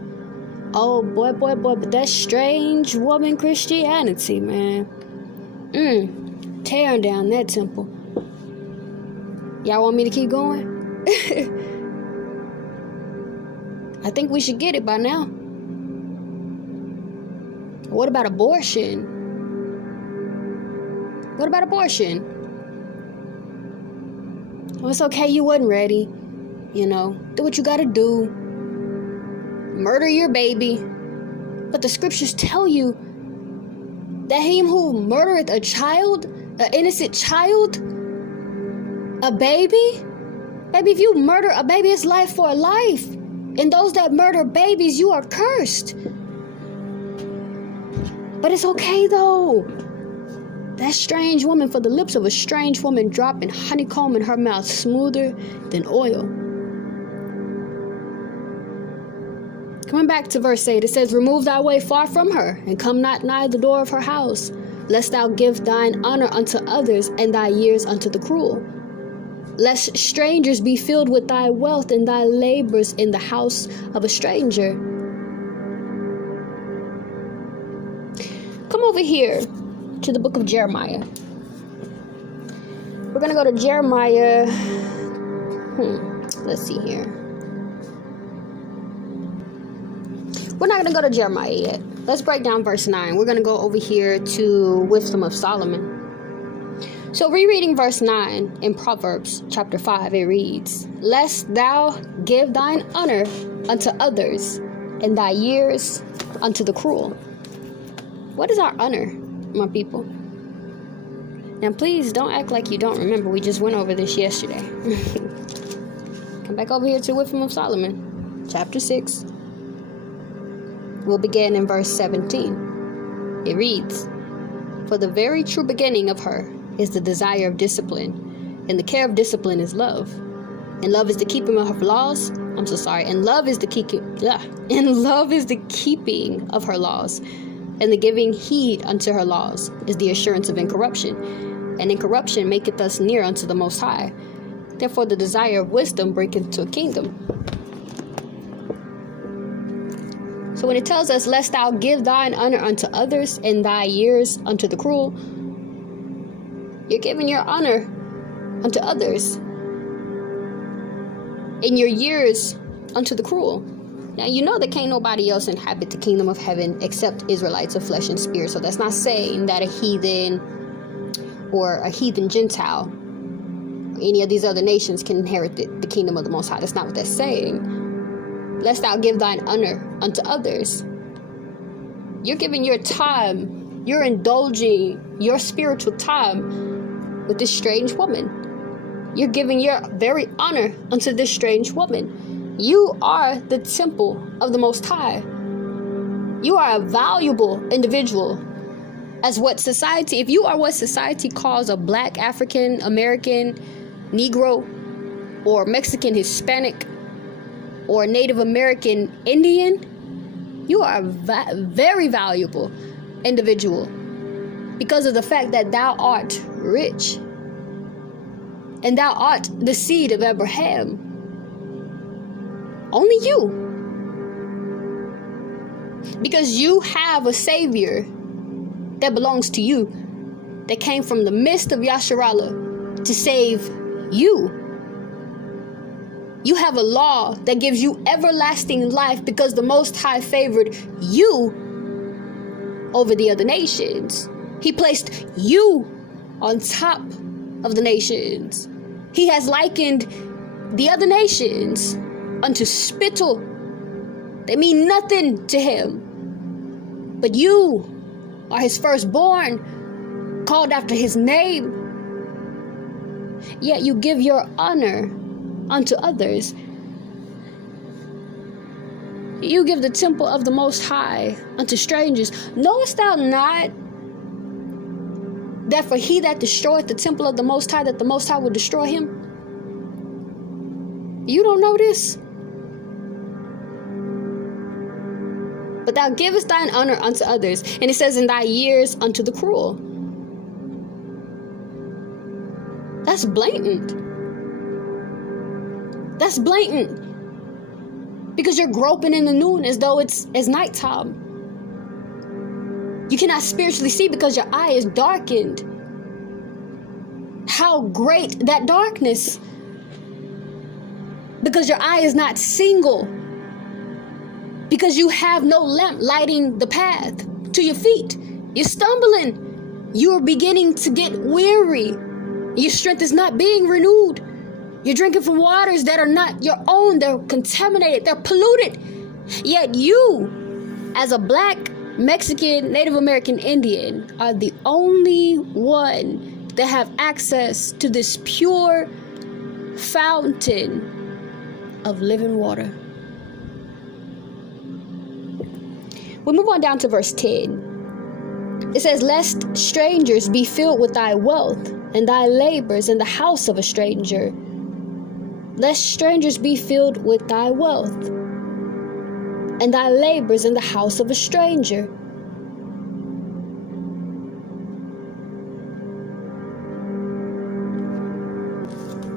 Oh, boy, but that's strange woman Christianity, man. Tearing down that temple. Y'all want me to keep going? I think we should get it by now. What about abortion? What about abortion? Well, it's okay, you wasn't ready. You know, do what you gotta do. Murder your baby. But the scriptures tell you that him who murdereth a child, an innocent child, a baby, if you murder a baby, it's life for life. And those that murder babies, you are cursed. But it's okay though. That strange woman, for the lips of a strange woman dropping honeycomb in her mouth, smoother than oil. Coming back to verse 8, it says, remove thy way far from her, and come not nigh the door of her house, lest thou give thine honor unto others, and thy years unto the cruel. Lest strangers be filled with thy wealth, and thy labors in the house of a stranger. Come over here to the book of Jeremiah. We're going to go to Jeremiah. Let's see here. We're not going to go to Jeremiah yet. Let's break down verse 9. We're going to go over here to Wisdom of Solomon. So rereading verse 9 in Proverbs chapter 5, it reads, lest thou give thine honor unto others, and thy years unto the cruel. What is our honor, my people? Now please don't act like you don't remember. We just went over this yesterday. Come back over here to Wisdom of Solomon, chapter 6. We'll begin in verse 17. It reads, for the very true beginning of her is the desire of discipline, and the care of discipline is love. And love is the keeping of her laws. And love is the keeping of her laws. And the giving heed unto her laws is the assurance of incorruption. And incorruption maketh us near unto the Most High. Therefore the desire of wisdom breaketh to a kingdom. So when it tells us, lest thou give thine honor unto others, and thy years unto the cruel, you're giving your honor unto others, and your years unto the cruel. Now, you know that can't nobody else inhabit the kingdom of heaven except Israelites of flesh and spirit. So that's not saying that a heathen or a heathen Gentile or any of these other nations can inherit the kingdom of the Most High. That's not what that's saying. Lest thou give thine honor unto others. You're giving your time, you're indulging your spiritual time with this strange woman. You're giving your very honor unto this strange woman. You are the temple of the Most High. You are a valuable individual. As what society, if you are what society calls a Black, African, American, Negro, or Mexican, Hispanic, or Native American Indian, you are a very valuable individual because of the fact that thou art rich and thou art the seed of Abraham. Only you. Because you have a Savior that belongs to you, that came from the midst of yalad to save you. You have a law that gives you everlasting life because the Most High favored you over the other nations. He placed you on top of the nations. He has likened the other nations unto spittle. They mean nothing to him. But you are his firstborn, called after his name. Yet you give your honor unto others. You give the temple of the Most High unto strangers. Knowest thou not that for he that destroyeth the temple of the Most High, that the Most High will destroy him? You don't know this? But thou givest thine honor unto others. And it says, in thy years unto the cruel. That's blatant. That's blatant. Because you're groping in the noon as though it's nighttime. You cannot spiritually see because your eye is darkened. How great that darkness. Because your eye is not single. Because you have no lamp lighting the path to your feet. You're stumbling. You are beginning to get weary. Your strength is not being renewed. You're drinking from waters that are not your own. They're contaminated. They're polluted. Yet you, as a black, Mexican, Native American Indian, are the only one that have access to this pure fountain of living water. We move on down to verse 10. It says, lest strangers be filled with thy wealth, and thy labors in the house of a stranger. Lest strangers be filled with thy wealth, and thy labors in the house of a stranger.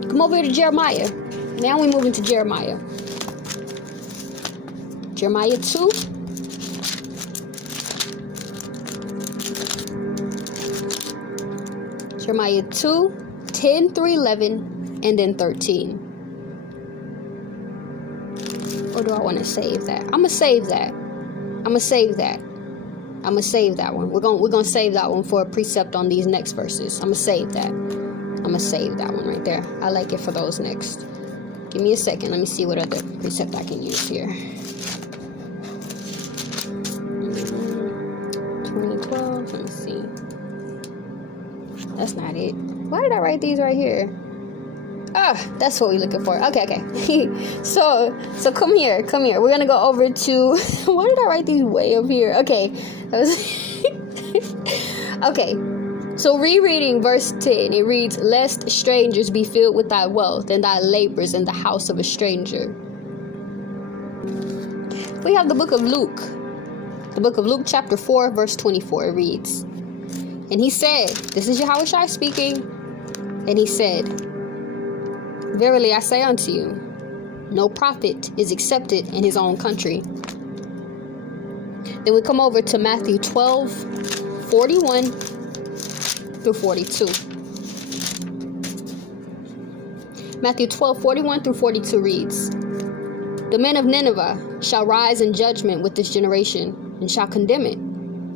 Come over here to Jeremiah. Now we move into Jeremiah. Jeremiah 2. Jeremiah 2, 10 through 11, and then 13. Or do I want to save that? I'm going to save that. I'm going to save that. I'm going to save that one. We're going to save that one for a precept on these next verses. I'm going to save that. I'm going to save that one right there. I like it for those next. Give me a second. Let me see what other precept I can use here. 2012. Let me see. That's not it. Why did I write these right here? That's what we're looking for. Okay. so come here. We're gonna go over to why did I write these way up here? Okay. That was okay. So rereading verse 10, it reads, lest strangers be filled with thy wealth, and thy labors in the house of a stranger. We have the book of Luke. The book of Luke chapter 4, verse 24, it reads, and he said, this is yalad speaking, and he said, verily I say unto you, no prophet is accepted in his own country. Then we come over to Matthew 12, 41 through 42. Matthew 12, 41 through 42 reads, the men of Nineveh shall rise in judgment with this generation, and shall condemn it,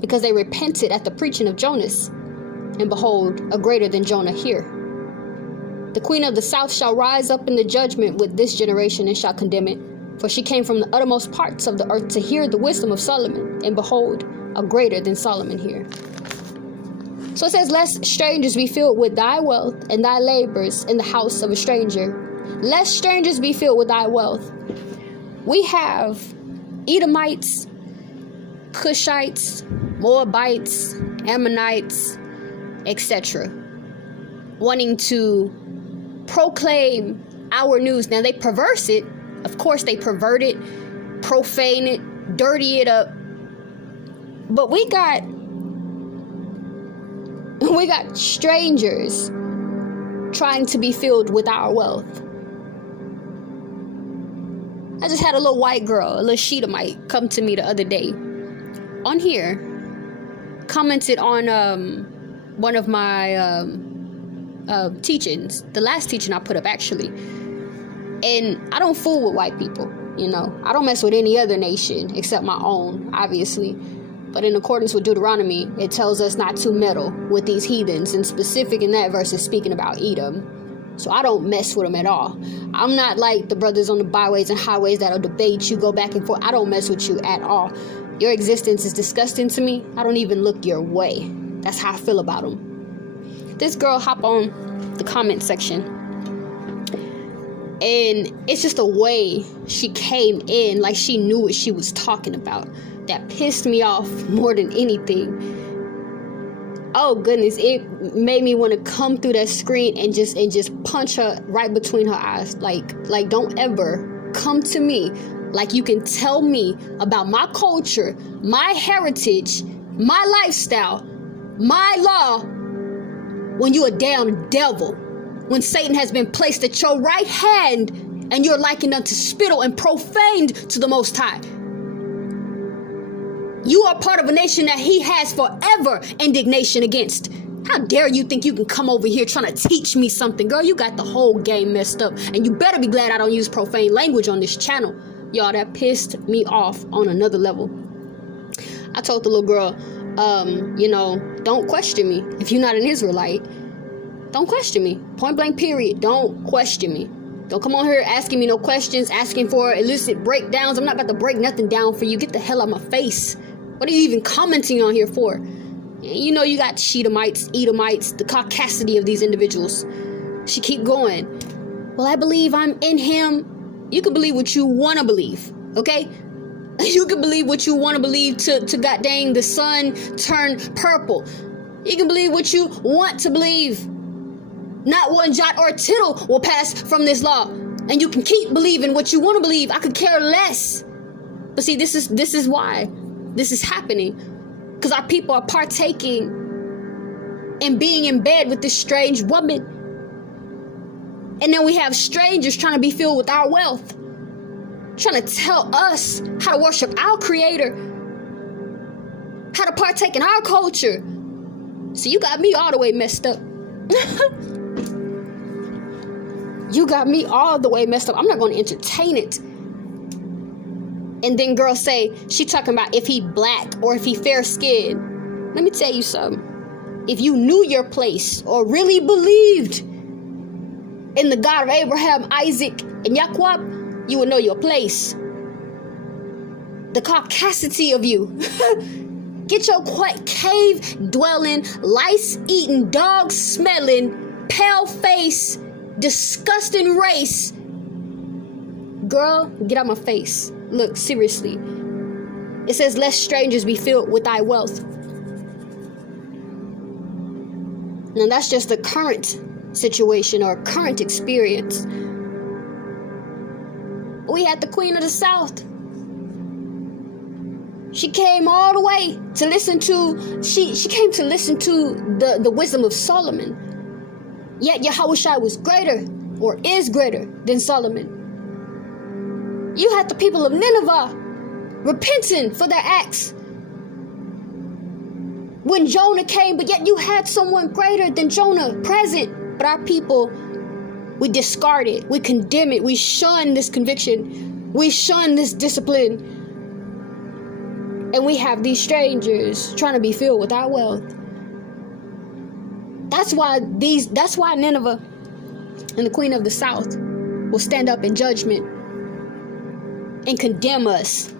because they repented at the preaching of Jonas, and behold, a greater than Jonah here. The queen of the south shall rise up in the judgment with this generation, and shall condemn it, for she came from the uttermost parts of the earth to hear the wisdom of Solomon, and behold, a greater than Solomon here. So it says, lest strangers be filled with thy wealth, and thy labors in the house of a stranger. Lest strangers be filled with thy wealth. We have Edomites, Cushites, Moabites, Ammonites, etc., wanting to proclaim our news. Now they perverse it. Of course they pervert it, profane it, dirty it up. But we got strangers trying to be filled with our wealth. I just had a little white girl, a little Sheetamite, come to me the other day on here, commented on one of my teachings, the last teaching I put up actually. And I don't fool with white people, you know. I don't mess with any other nation except my own, obviously. But in accordance with Deuteronomy, it tells us not to meddle with these heathens. And specific in that verse is speaking about Edom. So I don't mess with them at all. I'm not like the brothers on the byways and highways that'll debate you, go back and forth. I don't mess with you at all. Your existence is disgusting to me. I don't even look your way. That's how I feel about them. This girl hop on the comment section. And it's just the way she came in, like she knew what she was talking about, that pissed me off more than anything. Oh goodness, it made me want to come through that screen and just punch her right between her eyes. Like don't ever come to me like you can tell me about my culture, my heritage, my lifestyle, my law, when you a damn devil. When Satan has been placed at your right hand and you're likened unto spittle and profaned to the Most High. You are part of a nation that he has forever indignation against. How dare you think you can come over here trying to teach me something? Girl, you got the whole game messed up. And you better be glad I don't use profane language on this channel. Y'all, that pissed me off on another level. I told the little girl, don't question me. If you're not an Israelite, don't question me. Point blank period. Don't question me. Don't come on here asking me no questions, asking for illicit breakdowns. I'm not about to break nothing down for you. Get the hell out of my face. What are you even commenting on here for? You know you got Shedemites, Edomites, the caucasity of these individuals. She keep going. Well, I believe I'm in him. You can believe what you want to believe, okay? You can believe what you want to believe to god dang the sun turn purple. You can believe what you want to believe. Not one jot or tittle will pass from this law. And you can keep believing what you want to believe. I could care less. But see, this is why this is happening. Because our people are partaking in being in bed with this strange woman. And then we have strangers trying to be filled with our wealth. Trying to tell us how to worship our creator. How to partake in our culture. So you got me all the way messed up. You got me all the way messed up. I'm not going to entertain it. And then girls say, she talking about if he black or if he fair skinned. Let me tell you something. If you knew your place or really believed in the God of Abraham, Isaac, and Jacob, you would know your place. The caucasity of you. Get your cave-dwelling, lice-eating, dog-smelling, pale-face, disgusting race. Girl, get out my face. Look, seriously. It says, let strangers be filled with thy wealth. Now, that's just the current situation or current experience. We had the Queen of the South. She came all the way to listen to, she came to listen to the wisdom of Solomon. Yet Yahushua was greater or is greater than Solomon. You had the people of Nineveh repenting for their acts. When Jonah came, but yet you had someone greater than Jonah present. But our people, we discard it, we condemn it, we shun this conviction, we shun this discipline. And we have these strangers trying to be filled with our wealth. That's why Nineveh and the Queen of the South will stand up in judgment and condemn us.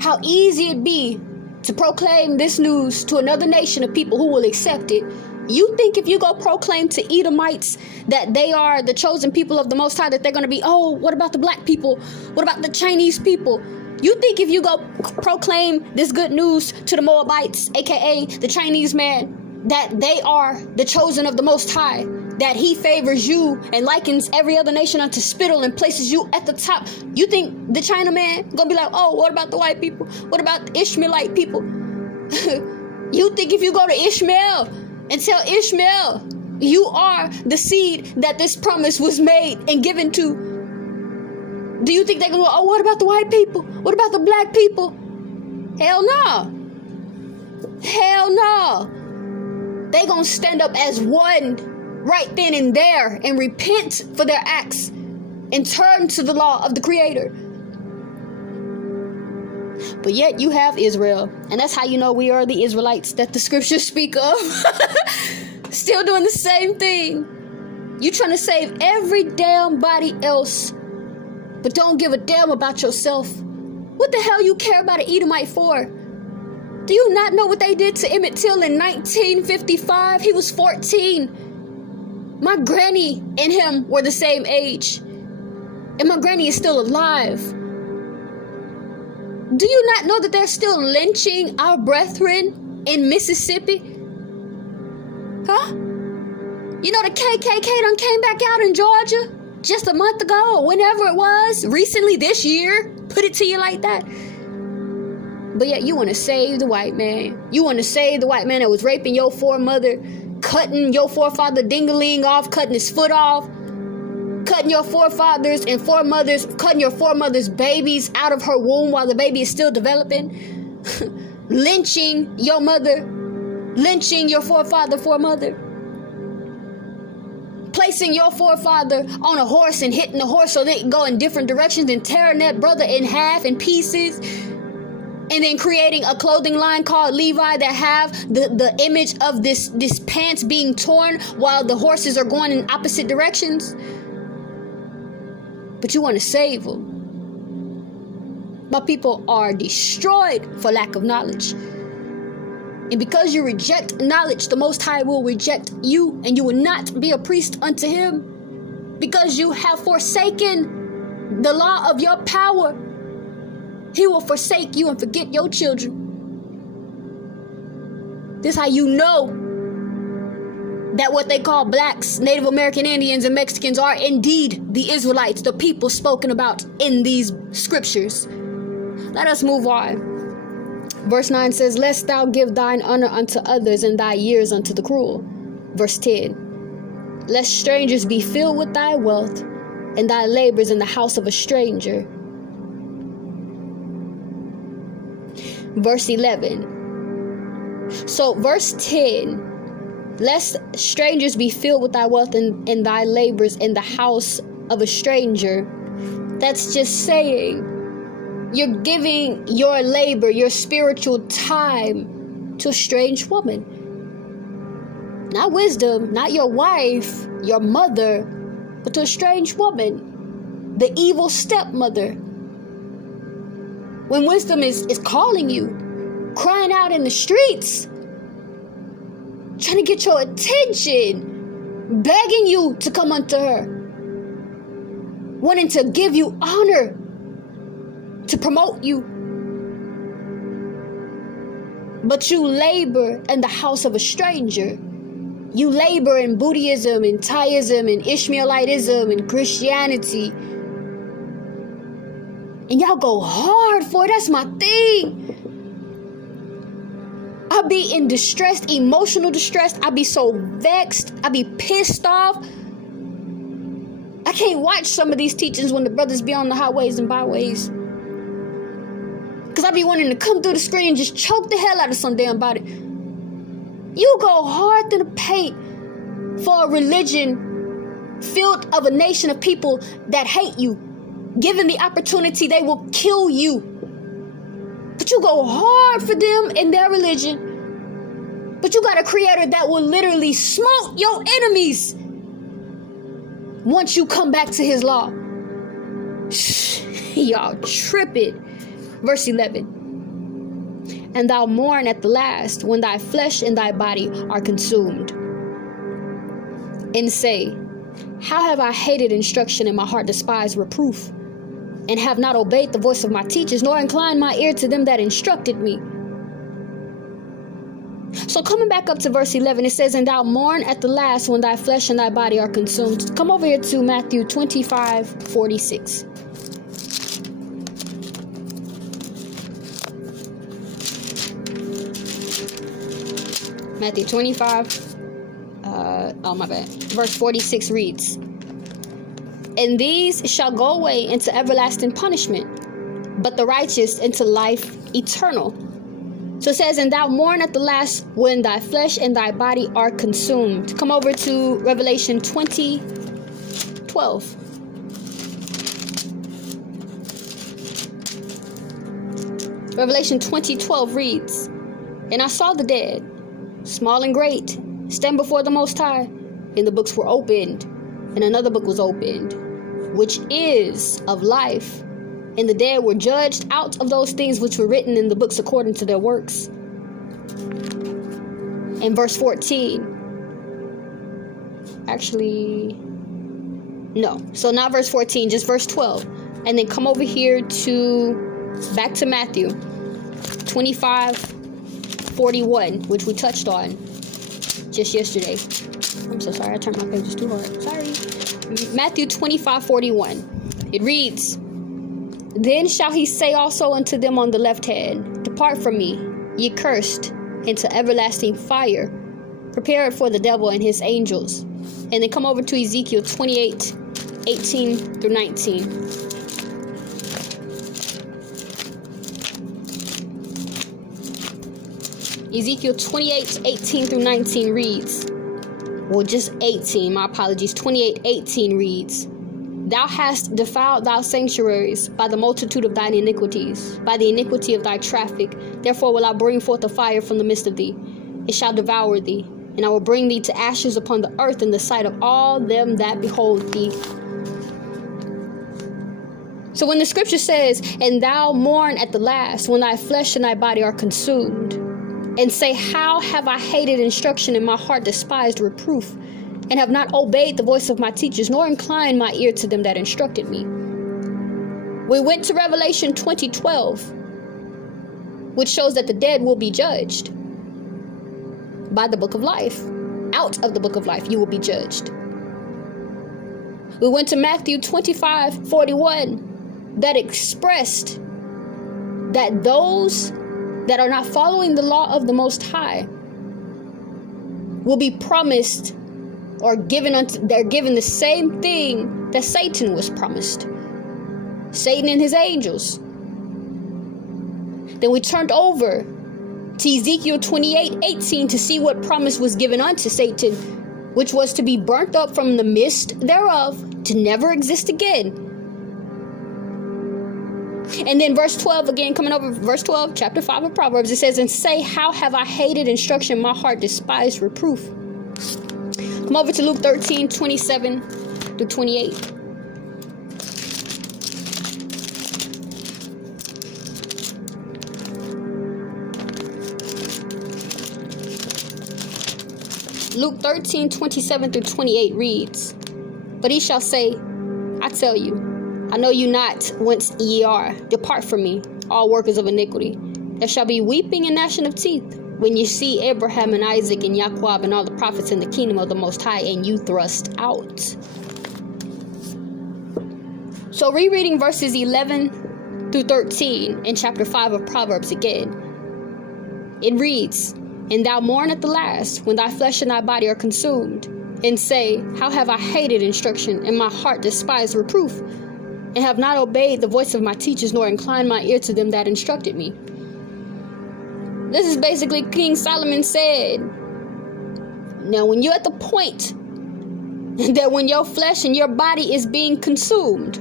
How easy it'd be to proclaim this news to another nation of people who will accept it. You think if you go proclaim to Edomites that they are the chosen people of the Most High, that they're going to be, oh, what about the black people? What about the Chinese people? You think if you go proclaim this good news to the Moabites, aka the Chinese man, that they are the chosen of the Most High, that he favors you and likens every other nation unto spittle and places you at the top. You think the China man gonna be like, oh, what about the white people? What about the Ishmaelite people? You think if you go to Ishmael and tell Ishmael you are the seed that this promise was made and given to, do you think they're gonna go, oh, what about the white people? What about the black people? Hell no. Hell no. They gonna stand up as one right then and there and repent for their acts and turn to the law of the Creator. But yet you have Israel, and that's how you know we are the Israelites that the scriptures speak of. Still doing the same thing. You trying to save every damn body else, but don't give a damn about yourself. What the hell you care about an Edomite for? Do you not know what they did to Emmett Till in 1955? He was 14. My granny and him were the same age. And my granny is still alive. Do you not know that they're still lynching our brethren in Mississippi? Huh? You know the KKK done came back out in Georgia just a month ago or whenever it was, recently this year. Put it to you like that. But yet you want to save the white man. You want to save the white man that was raping your foremother, cutting your forefather ding-a-ling off, cutting his foot off, cutting your forefathers and foremothers, cutting your foremothers' babies out of her womb while the baby is still developing, lynching your mother, lynching your foremother, placing your forefather on a horse and hitting the horse so they can go in different directions and tearing that brother in half in pieces, and then creating a clothing line called Levi that have the image of this pants being torn while the horses are going in opposite directions. But you want to save them. My people are destroyed for lack of knowledge. And because you reject knowledge, the Most High will reject you, and you will not be a priest unto Him. Because you have forsaken the law of your power, He will forsake you and forget your children. This is how you know that what they call blacks, Native American Indians, and Mexicans are indeed the Israelites, the people spoken about in these scriptures. Let us move on. Verse 9 says, lest thou give thine honor unto others and thy years unto the cruel. Verse 10, lest strangers be filled with thy wealth and thy labors in the house of a stranger. Verse 11. So verse 10, lest strangers be filled with thy wealth and thy labors in the house of a stranger. That's just saying you're giving your labor, your spiritual time to a strange woman. Not wisdom, not your wife, your mother, but to a strange woman. The evil stepmother. When wisdom is calling you, crying out in the streets, trying to get your attention, begging you to come unto her, wanting to give you honor, to promote you. But you labor in the house of a stranger. You labor in Buddhism and Thaiism and Ishmaelitism and Christianity. And y'all go hard for it. That's my thing. I be in distress, emotional distress. I be so vexed. I be pissed off. I can't watch some of these teachings when the brothers be on the highways and byways. Because I be wanting to come through the screen and just choke the hell out of some damn body. You go hard to the paint for a religion filled of a nation of people that hate you. Given the opportunity, they will kill you. But you go hard for them in their religion. But you got a creator that will literally smote your enemies once you come back to his law. Y'all tripping. Verse 11. And thou mourn at the last when thy flesh and thy body are consumed. And say, how have I hated instruction and my heart despised reproof? And have not obeyed the voice of my teachers, nor inclined my ear to them that instructed me. So coming back up to verse 11, it says, and thou mourn at the last when thy flesh and thy body are consumed. Come over here to Matthew 25:46. Matthew 25, verse 46 reads, and these shall go away into everlasting punishment, but the righteous into life eternal. So it says, and thou mourn at the last when thy flesh and thy body are consumed. Come over to Revelation 20:12. Revelation 20:12 reads, "And I saw the dead, small and great, stand before the Most High, and the books were opened, and another book was opened, which is of life. And the dead were judged out of those things which were written in the books according to their works." In verse 14, so not verse 14, just verse 12. And then come over here back to Matthew 25:41, which we touched on just yesterday. I'm so sorry, I turned my pages too hard. Sorry. Matthew 25:41. It reads, "Then shall he say also unto them on the left hand, Depart from me, ye cursed, into everlasting fire, prepared for the devil and his angels." And then come over to Ezekiel 28:18-19. Ezekiel 28:18-19 reads, well, just 18, my apologies, 28:18 reads, "Thou hast defiled thy sanctuaries by the multitude of thine iniquities, by the iniquity of thy traffic. Therefore will I bring forth a fire from the midst of thee. It shall devour thee, and I will bring thee to ashes upon the earth in the sight of all them that behold thee." So when the scripture says, "And thou mourn at the last, when thy flesh and thy body are consumed, and say, How have I hated instruction, and my heart despised reproof, and have not obeyed the voice of my teachers, nor inclined my ear to them that instructed me." We went to Revelation 20:12, which shows that the dead will be judged by the book of life. Out of the book of life, you will be judged. We went to Matthew 25:41, that expressed that those that are not following the law of the Most High will be promised or they're given the same thing that Satan was promised. Satan and his angels. Then we turned over to Ezekiel 28:18 to see what promise was given unto Satan, which was to be burnt up from the midst thereof, to never exist again. And then verse 12, again, coming over verse 12, chapter 5 of Proverbs, it says, "And say, How have I hated instruction, my heart despised reproof." Come over to Luke 13:27-28. Luke 13:27-28 reads, "But he shall say, I tell you, I know you not whence ye are. Depart from me, all workers of iniquity. There shall be weeping and gnashing of teeth, when you see Abraham and Isaac and Jacob and all the prophets in the kingdom of the Most High, and you thrust out." So rereading verses 11-13 in chapter 5 of Proverbs again, it reads, "And thou mourn at the last, when thy flesh and thy body are consumed, and say, How have I hated instruction, and my heart despised reproof, and have not obeyed the voice of my teachers, nor inclined my ear to them that instructed me." This is basically King Solomon said, now when you're at the point that when your flesh and your body is being consumed,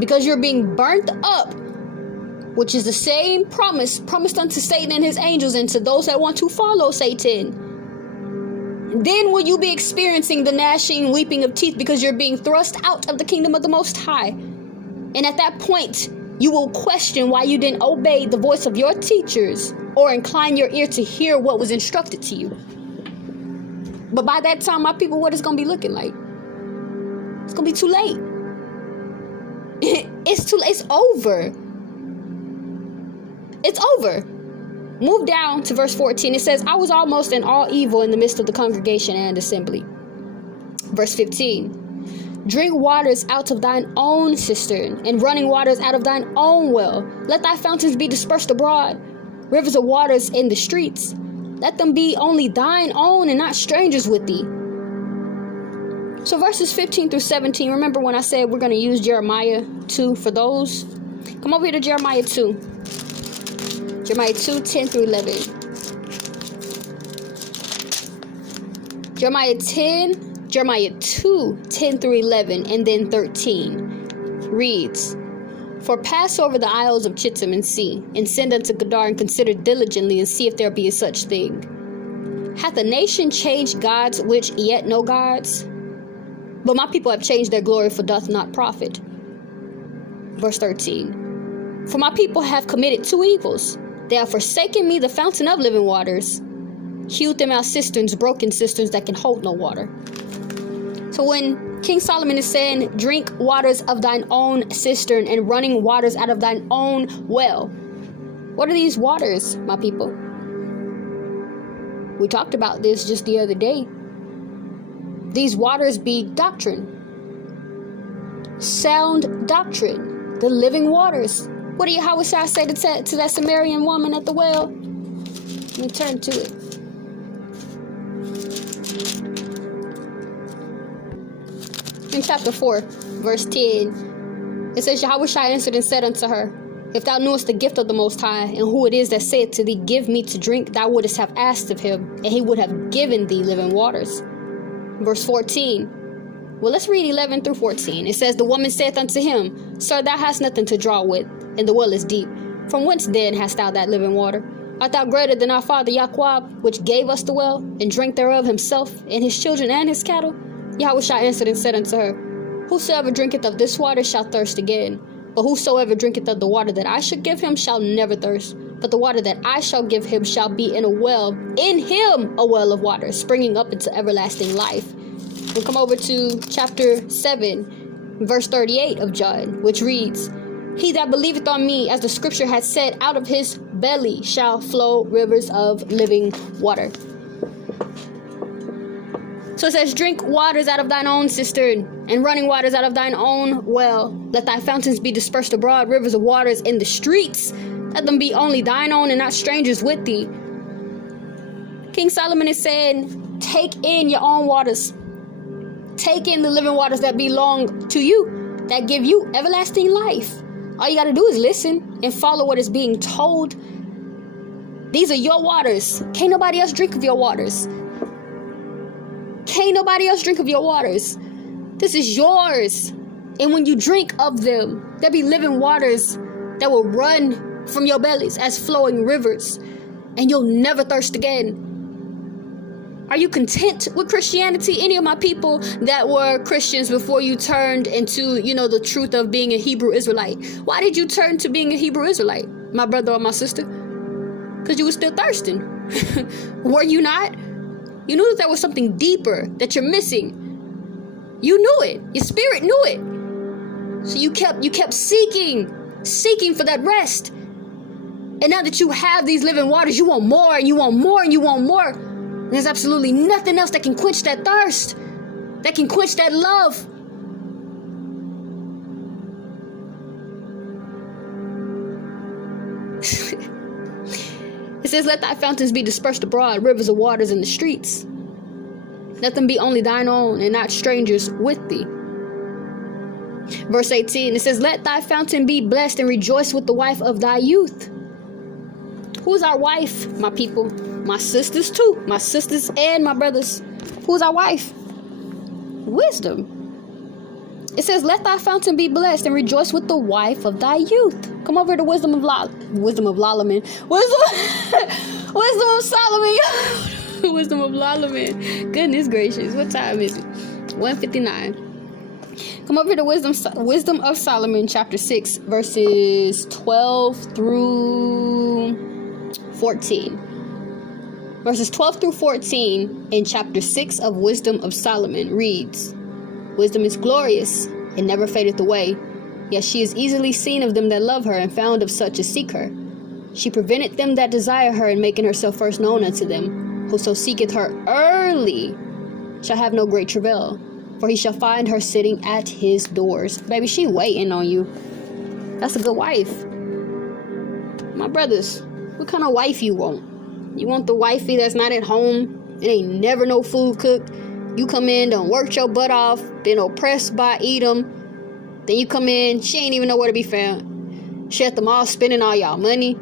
because you're being burnt up, which is the same promised unto Satan and his angels and to those that want to follow Satan, then will you be experiencing the gnashing, weeping of teeth, because you're being thrust out of the kingdom of the Most High. And at that point, you will question why you didn't obey the voice of your teachers or incline your ear to hear what was instructed to you. But by that time, my people, what it's going to be looking like? It's going to be too late. It's too late. It's over. It's over. Move down to verse 14. It says, "I was almost in all evil in the midst of the congregation and assembly." Verse 15. "Drink waters out of thine own cistern, and running waters out of thine own well. Let thy fountains be dispersed abroad, rivers of waters in the streets. Let them be only thine own, and not strangers with thee." So verses 15-17, remember when I said we're going to use Jeremiah 2 for those? Come over here to Jeremiah 2. Jeremiah 2:10-11. Jeremiah 2:10-11, and then 13 reads, For pass over the isles of Chittim and see, and send unto Kedar, and consider diligently, and see if there be a such thing. Hath a nation changed gods which yet no gods? But my people have changed their glory, for doth not profit. Verse 13. For my people have committed two evils. They have forsaken me, the fountain of living waters, hewed them out cisterns, broken cisterns that can hold no water. So when King Solomon is saying, drink waters of thine own cistern and running waters out of thine own well, what are these waters, my people? We talked about this just the other day. These waters be doctrine. Sound doctrine. The living waters. What did Yahweh say to that Samaritan woman at the well? Let me turn to it. In chapter 4, verse 10, it says, Yahweh answered and said unto her, if thou knewest the gift of the Most High, and who it is that saith to thee, give me to drink, thou wouldest have asked of him, and he would have given thee living waters. Verse 14. Well, let's read 11 through 14. It says, the woman saith unto him, Sir, thou hast nothing to draw with, and the well is deep. From whence then hast thou that living water? Art thou greater than our father Jacob, which gave us the well, and drank thereof himself, and his children, and his cattle? Yahweh answered and said unto her, whosoever drinketh of this water shall thirst again. But whosoever drinketh of the water that I should give him shall never thirst. But the water that I shall give him shall be in him a well of water, springing up into everlasting life. We'll come over to chapter 7, verse 38 of John, which reads, he that believeth on me, as the scripture hath said, out of his belly shall flow rivers of living water. So it says, drink waters out of thine own cistern, and running waters out of thine own well. Let thy fountains be dispersed abroad, rivers of waters in the streets. Let them be only thine own, and not strangers with thee. King Solomon is saying, take in your own waters. Take in the living waters that belong to you, that give you everlasting life. All you got to do is listen and follow what is being told. These are your waters. Can't nobody else drink of your waters. Can't nobody else drink of your waters. This is yours. And when you drink of them, there be living waters that will run from your bellies as flowing rivers, and you'll never thirst again. Are you content with Christianity? Any of my people that were Christians before you turned into, the truth of being a Hebrew Israelite, why did you turn to being a Hebrew Israelite, my brother or my sister? Because you were still thirsting. Were you not? You knew that there was something deeper that you're missing. You knew it. Your spirit knew it. So you kept seeking for that rest. And now that you have these living waters, you want more, and you want more, and you want more. And there's absolutely nothing else that can quench that thirst, that can quench that love. It says, let thy fountains be dispersed abroad, rivers of waters in the streets. Let them be only thine own, and not strangers with thee. Verse 18, it says, let thy fountain be blessed, and rejoice with the wife of thy youth. Who's our wife, my people? My sisters too. My sisters and my brothers. Who's our wife? Wisdom. It says, let thy fountain be blessed, and rejoice with the wife of thy youth. Come over to wisdom of Solomon. Wisdom of Solomon. Wisdom of Solomon. Goodness gracious. What time is it? 1:59. Come over to Wisdom of Solomon, chapter 6, verses 12 through 14. Verses 12 through 14 in chapter 6 of Wisdom of Solomon reads, wisdom is glorious and never fadeth away, yet she is easily seen of them that love her, and found of such as seek her. She preventeth them that desire her, and making herself first known unto them. Whoso seeketh her early shall have no great travail, for he shall find her sitting at his doors. Baby, she waiting on you. That's a good wife. My brothers, what kind of wife you want? You want the wifey that's not at home, and ain't never no food cooked. You come in, done worked your butt off, been oppressed by Edom. Then you come in, she ain't even know where to be found. She at the mall spending all y'all money.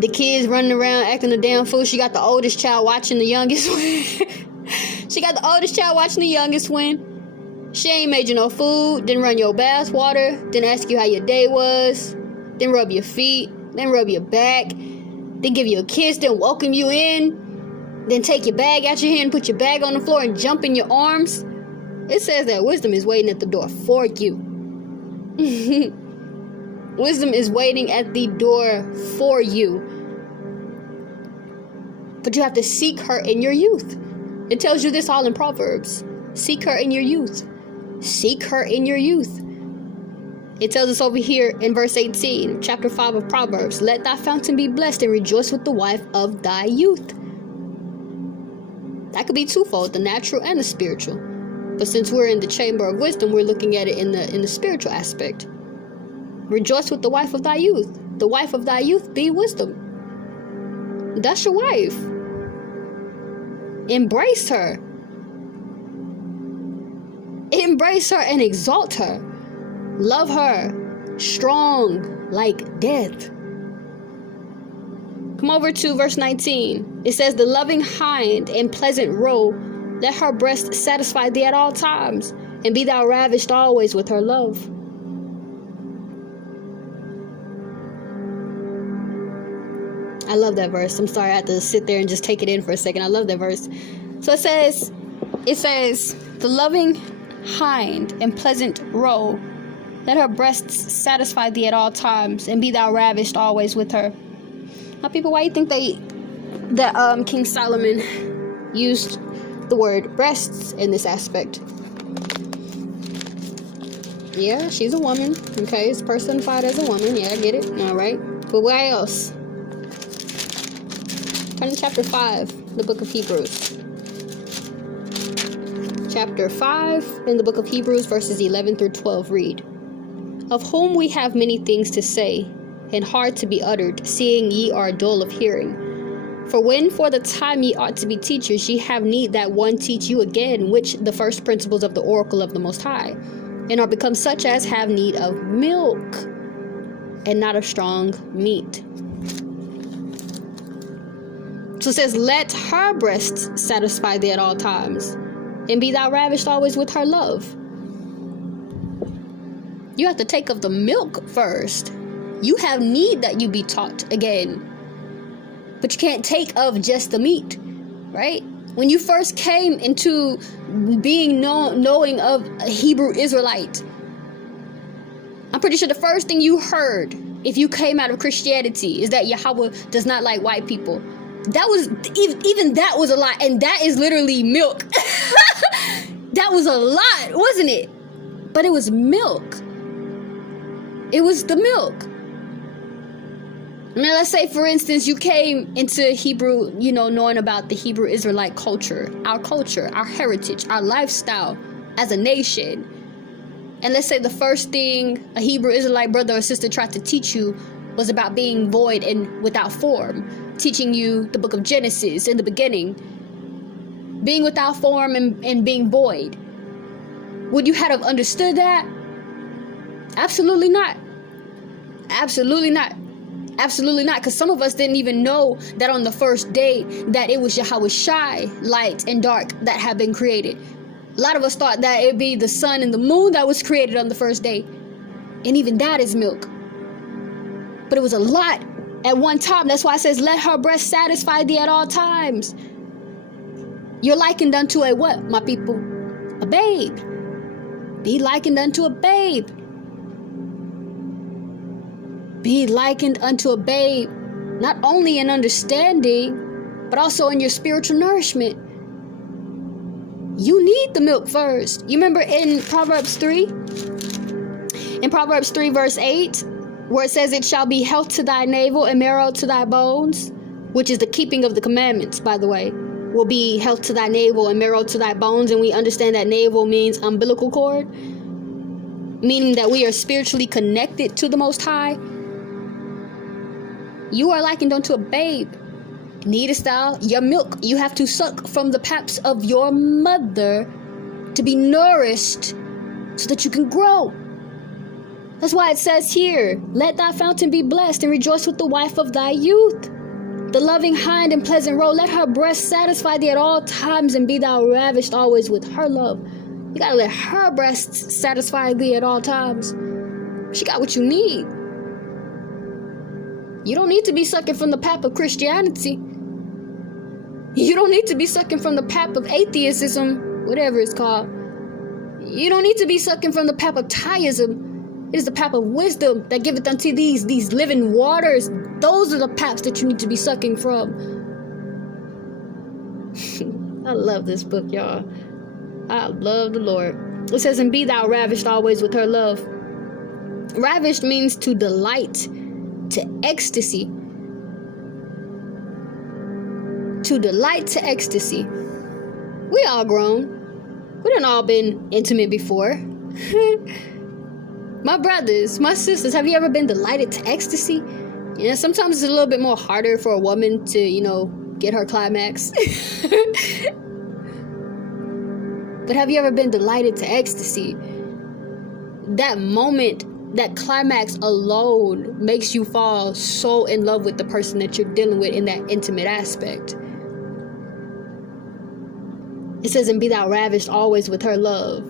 The kids running around acting a damn fool. She got the oldest child watching the youngest win. She got the oldest child watching the youngest win. She ain't made you no food, didn't run your bath water, didn't ask you how your day was, didn't rub your feet, didn't rub your back, didn't give you a kiss, didn't welcome you in, then take your bag out your hand, put your bag on the floor and jump in your arms. It says that wisdom is waiting at the door for you. Wisdom is waiting at the door for you. But you have to seek her in your youth. It tells you this all in Proverbs. Seek her in your youth. Seek her in your youth. It tells us over here in verse 18, chapter 5 of Proverbs, let thy fountain be blessed and rejoice with the wife of thy youth. That could be twofold, the natural and the spiritual. But since we're in the chamber of wisdom, we're looking at it in the spiritual aspect. Rejoice with the wife of thy youth. The wife of thy youth be wisdom. That's your wife. Embrace her. Embrace her and exalt her. Love her. Strong like death. Come over to verse 19. It says, the loving hind and pleasant roe, let her breast satisfy thee at all times, and be thou ravished always with her love. I love that verse. I'm sorry, I had to sit there and just take it in for a second. I love that verse. So it says, the loving hind and pleasant roe, let her breasts satisfy thee at all times, and be thou ravished always with her. Now, people, why you think that King Solomon used the word breasts in this aspect? Yeah, she's a woman. Okay, it's personified as a woman. Yeah, I get it. All right. But where else? Turn to chapter 5, the book of Hebrews. Chapter 5 in the book of Hebrews, verses 11 through 12 read, of whom we have many things to say, and hard to be uttered, seeing ye are dull of hearing. For when for the time ye ought to be teachers, ye have need that one teach you again, which the first principles of the oracle of the Most High, and are become such as have need of milk, and not of strong meat. So it says, let her breasts satisfy thee at all times, and be thou ravished always with her love. You have to take of the milk first. You have need that you be taught again. But you can't take of just the meat, right? When you first came into being knowing of a Hebrew Israelite, I'm pretty sure the first thing you heard, if you came out of Christianity, is that Yahweh does not like white people. That was, even that was a lie, and that is literally milk. That was a lot, wasn't it? But it was milk. It was the milk. Now, let's say, for instance, you came into Hebrew, knowing about the Hebrew Israelite culture, our heritage, our lifestyle as a nation. And let's say the first thing a Hebrew Israelite brother or sister tried to teach you was about being void and without form, teaching you the book of Genesis in the beginning, being without form and being void. Would you have understood that? Absolutely not. Absolutely not. Absolutely not, because some of us didn't even know that on the first day that it was yalad, light and dark, that had been created. A lot of us thought that it'd be the sun and the moon that was created on the first day, and even that is milk. But it was a lot at one time. That's why it says, let her breast satisfy thee at all times. You're likened unto a what, my people? A babe. Be likened unto a babe. Be likened unto a babe, not only in understanding, but also in your spiritual nourishment. You need the milk first. You remember in Proverbs 3? In Proverbs 3 verse 8, where it says, it shall be health to thy navel and marrow to thy bones, which is the keeping of the commandments, by the way, will be health to thy navel and marrow to thy bones. And we understand that navel means umbilical cord, meaning that we are spiritually connected to the Most High. You are likened unto a babe. Needest thou your milk? You have to suck from the paps of your mother to be nourished so that you can grow. That's why it says here, let thy fountain be blessed and rejoice with the wife of thy youth. The loving hind and pleasant roe, let her breast satisfy thee at all times, and be thou ravished always with her love. You gotta let her breasts satisfy thee at all times. She got what you need. You don't need to be sucking from the pap of Christianity. You don't need to be sucking from the pap of atheism, whatever it's called. You don't need to be sucking from the pap of Thayism. It is the pap of wisdom that giveth unto these living waters. Those are the paps that you need to be sucking from. I love this book, y'all. I love the Lord. It says, and be thou ravished always with her love. Ravished means to delight, to ecstasy. To delight to ecstasy. We all grown. We done all been intimate before. My brothers, my sisters, have you ever been delighted to ecstasy? Yeah, sometimes it's a little bit more harder for a woman to, get her climax. But have you ever been delighted to ecstasy? That moment, that climax alone makes you fall so in love with the person that you're dealing with in that intimate aspect. It says, and be thou ravished always with her love.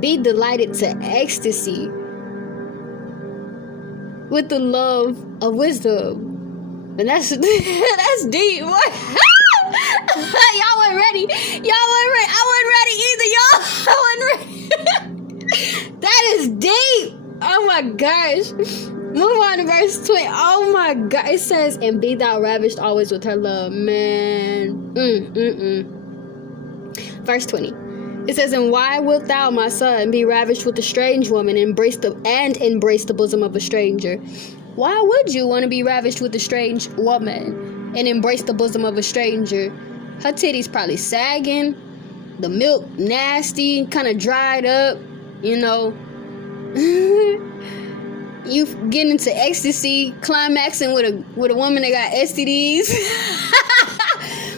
Be delighted to ecstasy with the love of wisdom. And that's deep. What? Y'all weren't ready. I wasn't ready either, y'all. That is deep. Oh my gosh. Move on to verse 20. Oh my God. It says, and be thou ravished always with her love. Man. Verse 20. It says, and why wilt thou, my son, be ravished with a strange woman and embrace the bosom of a stranger? Why would you want to be ravished with a strange woman and embrace the bosom of a stranger? Her titties probably sagging, the milk nasty, kind of dried up, You getting into ecstasy, climaxing with a woman that got STDs.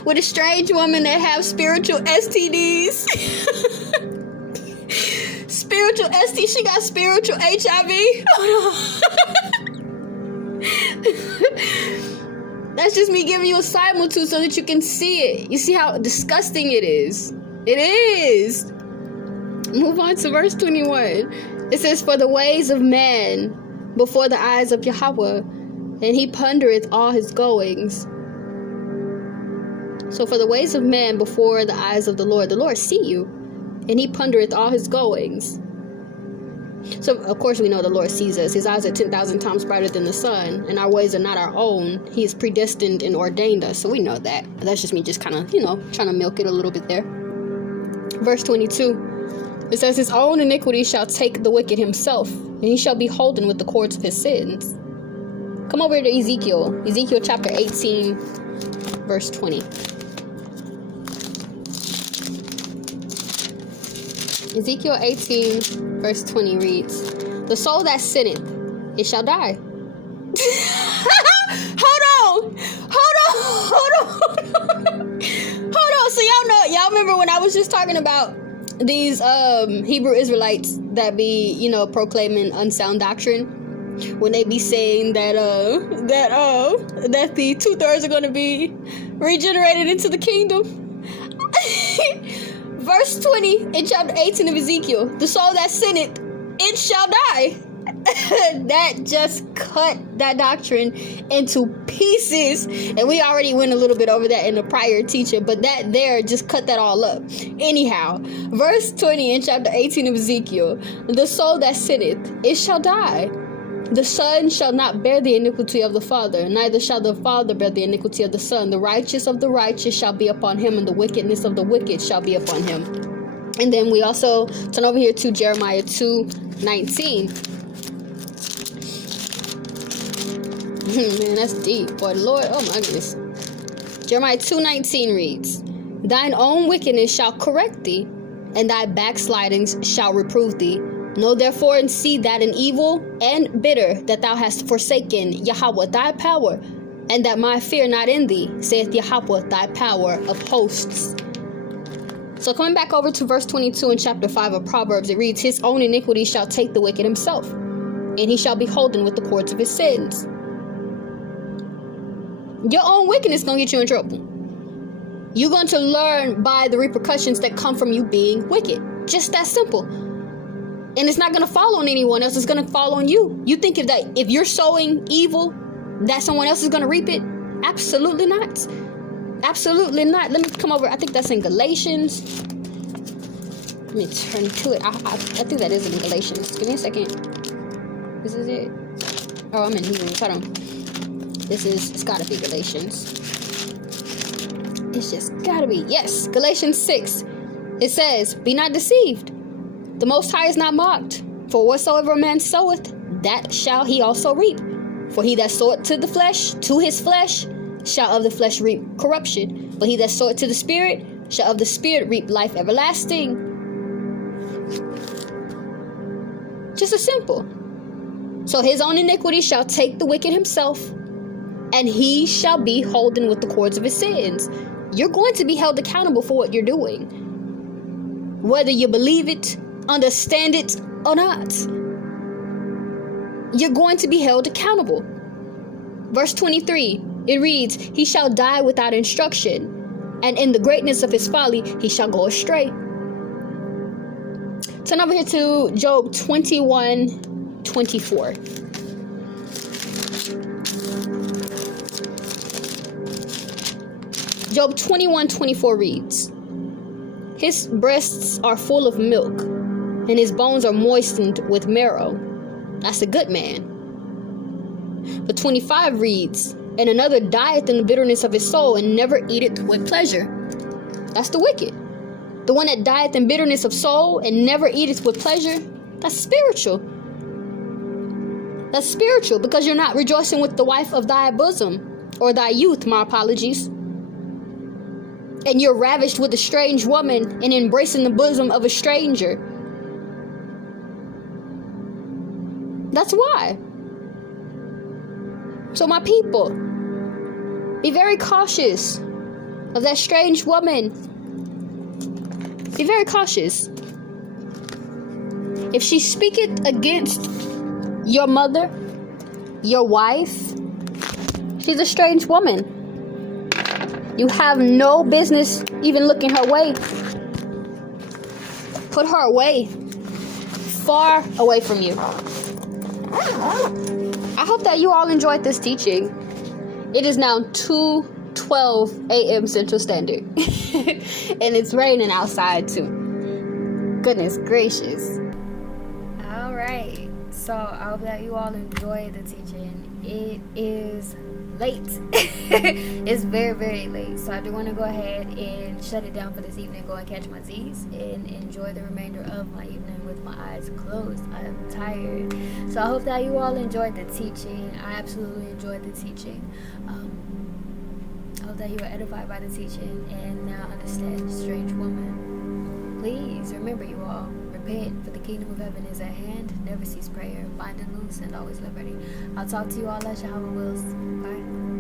With a strange woman that have spiritual STDs. Spiritual ST, she got spiritual HIV. That's just me giving you a similitude so that you can see it. You see how disgusting it is. It is. Move on to verse 21. It says, for the ways of man before the eyes of Yahweh, and he pondereth all his goings. So for the ways of man before the eyes of the Lord see you, and he pondereth all his goings. So of course we know the Lord sees us. His eyes are 10,000 times brighter than the sun, and our ways are not our own. He has predestined and ordained us, so we know that. That's just me just kind of, trying to milk it a little bit there. Verse 22, it says, his own iniquity shall take the wicked himself, and he shall be holden with the cords of his sins. Come over to Ezekiel chapter 18, verse 20. Ezekiel 18, verse 20 reads, the soul that sinneth, it shall die. Hold on. So y'all remember when I was just talking about these Hebrew Israelites that be, proclaiming unsound doctrine? When they be saying that the 2/3 are going to be regenerated into the kingdom. Verse 20 in chapter 18 of Ezekiel, the soul that sinneth, it shall die. That just cut that doctrine into pieces. And we already went a little bit over that in the prior teaching, but that there just cut that all up. Anyhow, verse 20 in chapter 18 of Ezekiel, the soul that sinneth, it shall die. The son shall not bear the iniquity of the father, neither shall the father bear the iniquity of the son. The righteous of the righteous shall be upon him, and the wickedness of the wicked shall be upon him. And then we also turn over here to Jeremiah 2:19. Man, that's deep. Boy, the Lord, oh my goodness. Jeremiah 2:19 reads, thine own wickedness shall correct thee, and thy backslidings shall reprove thee. Know therefore and see that in evil and bitter that thou hast forsaken Yahweh thy power, and that my fear not in thee, saith Yahweh thy power of hosts. So coming back over to verse 22 in chapter 5 of Proverbs, it reads, his own iniquity shall take the wicked himself, and he shall be holden with the cords of his sins. Your own wickedness is going to get you in trouble. You're going to learn by the repercussions that come from you being wicked. Just that simple. And it's not going to fall on anyone else. It's going to fall on you. You think if you're sowing evil, that someone else is going to reap it? Absolutely not. Absolutely not. Let me come over. I think that's in Galatians. Let me turn to it. I think that is in Galatians. Give me a second. This is it. Oh, I'm in Hebrews. Hold on. It's gotta be Galatians. It's just gotta be. Yes, Galatians 6. It says, "Be not deceived. The Most High is not mocked. For whatsoever a man soweth, that shall he also reap. For he that soweth to the flesh, to his flesh, shall of the flesh reap corruption. But he that soweth to the Spirit, shall of the Spirit reap life everlasting." Just as simple. "So his own iniquity shall take the wicked himself, and he shall be holden with the cords of his sins." You're going to be held accountable for what you're doing, whether you believe it, understand it, or not. You're going to be held accountable. Verse 23, it reads, "He shall die without instruction, and in the greatness of his folly he shall go astray." Turn over here to Job 21:24. Job 21:24 reads, "His breasts are full of milk, and his bones are moistened with marrow." That's a good man. But 25 reads, "And another dieth in the bitterness of his soul, and never eateth with pleasure." That's the wicked. The one that dieth in bitterness of soul and never eateth with pleasure, that's spiritual. That's spiritual, because you're not rejoicing with the wife of thy bosom, or thy youth, my apologies. And you're ravished with a strange woman and embracing the bosom of a stranger. That's why. So my people, be very cautious of that strange woman. Be very cautious. If she speaketh against your mother, your wife, she's a strange woman. You have no business even looking her way. Put her away. Far away from you. I hope that you all enjoyed this teaching. It is now 2:12 a.m. Central Standard. And it's raining outside too. Goodness gracious. Alright. So I hope that you all enjoyed the teaching. It is late. It's very, very late. So I do want to go ahead and shut it down for this evening. Go and catch my Z's and enjoy the remainder of my evening with my eyes closed. I'm tired. So I hope that you all enjoyed the teaching. I absolutely enjoyed the teaching. I hope that you were edified by the teaching and now understand the strange woman. Please remember, you all, repent, for the kingdom of heaven is at hand. Never cease prayer, bind and loose, and always liberty. I'll talk to you all as Yahweh wills. Bye.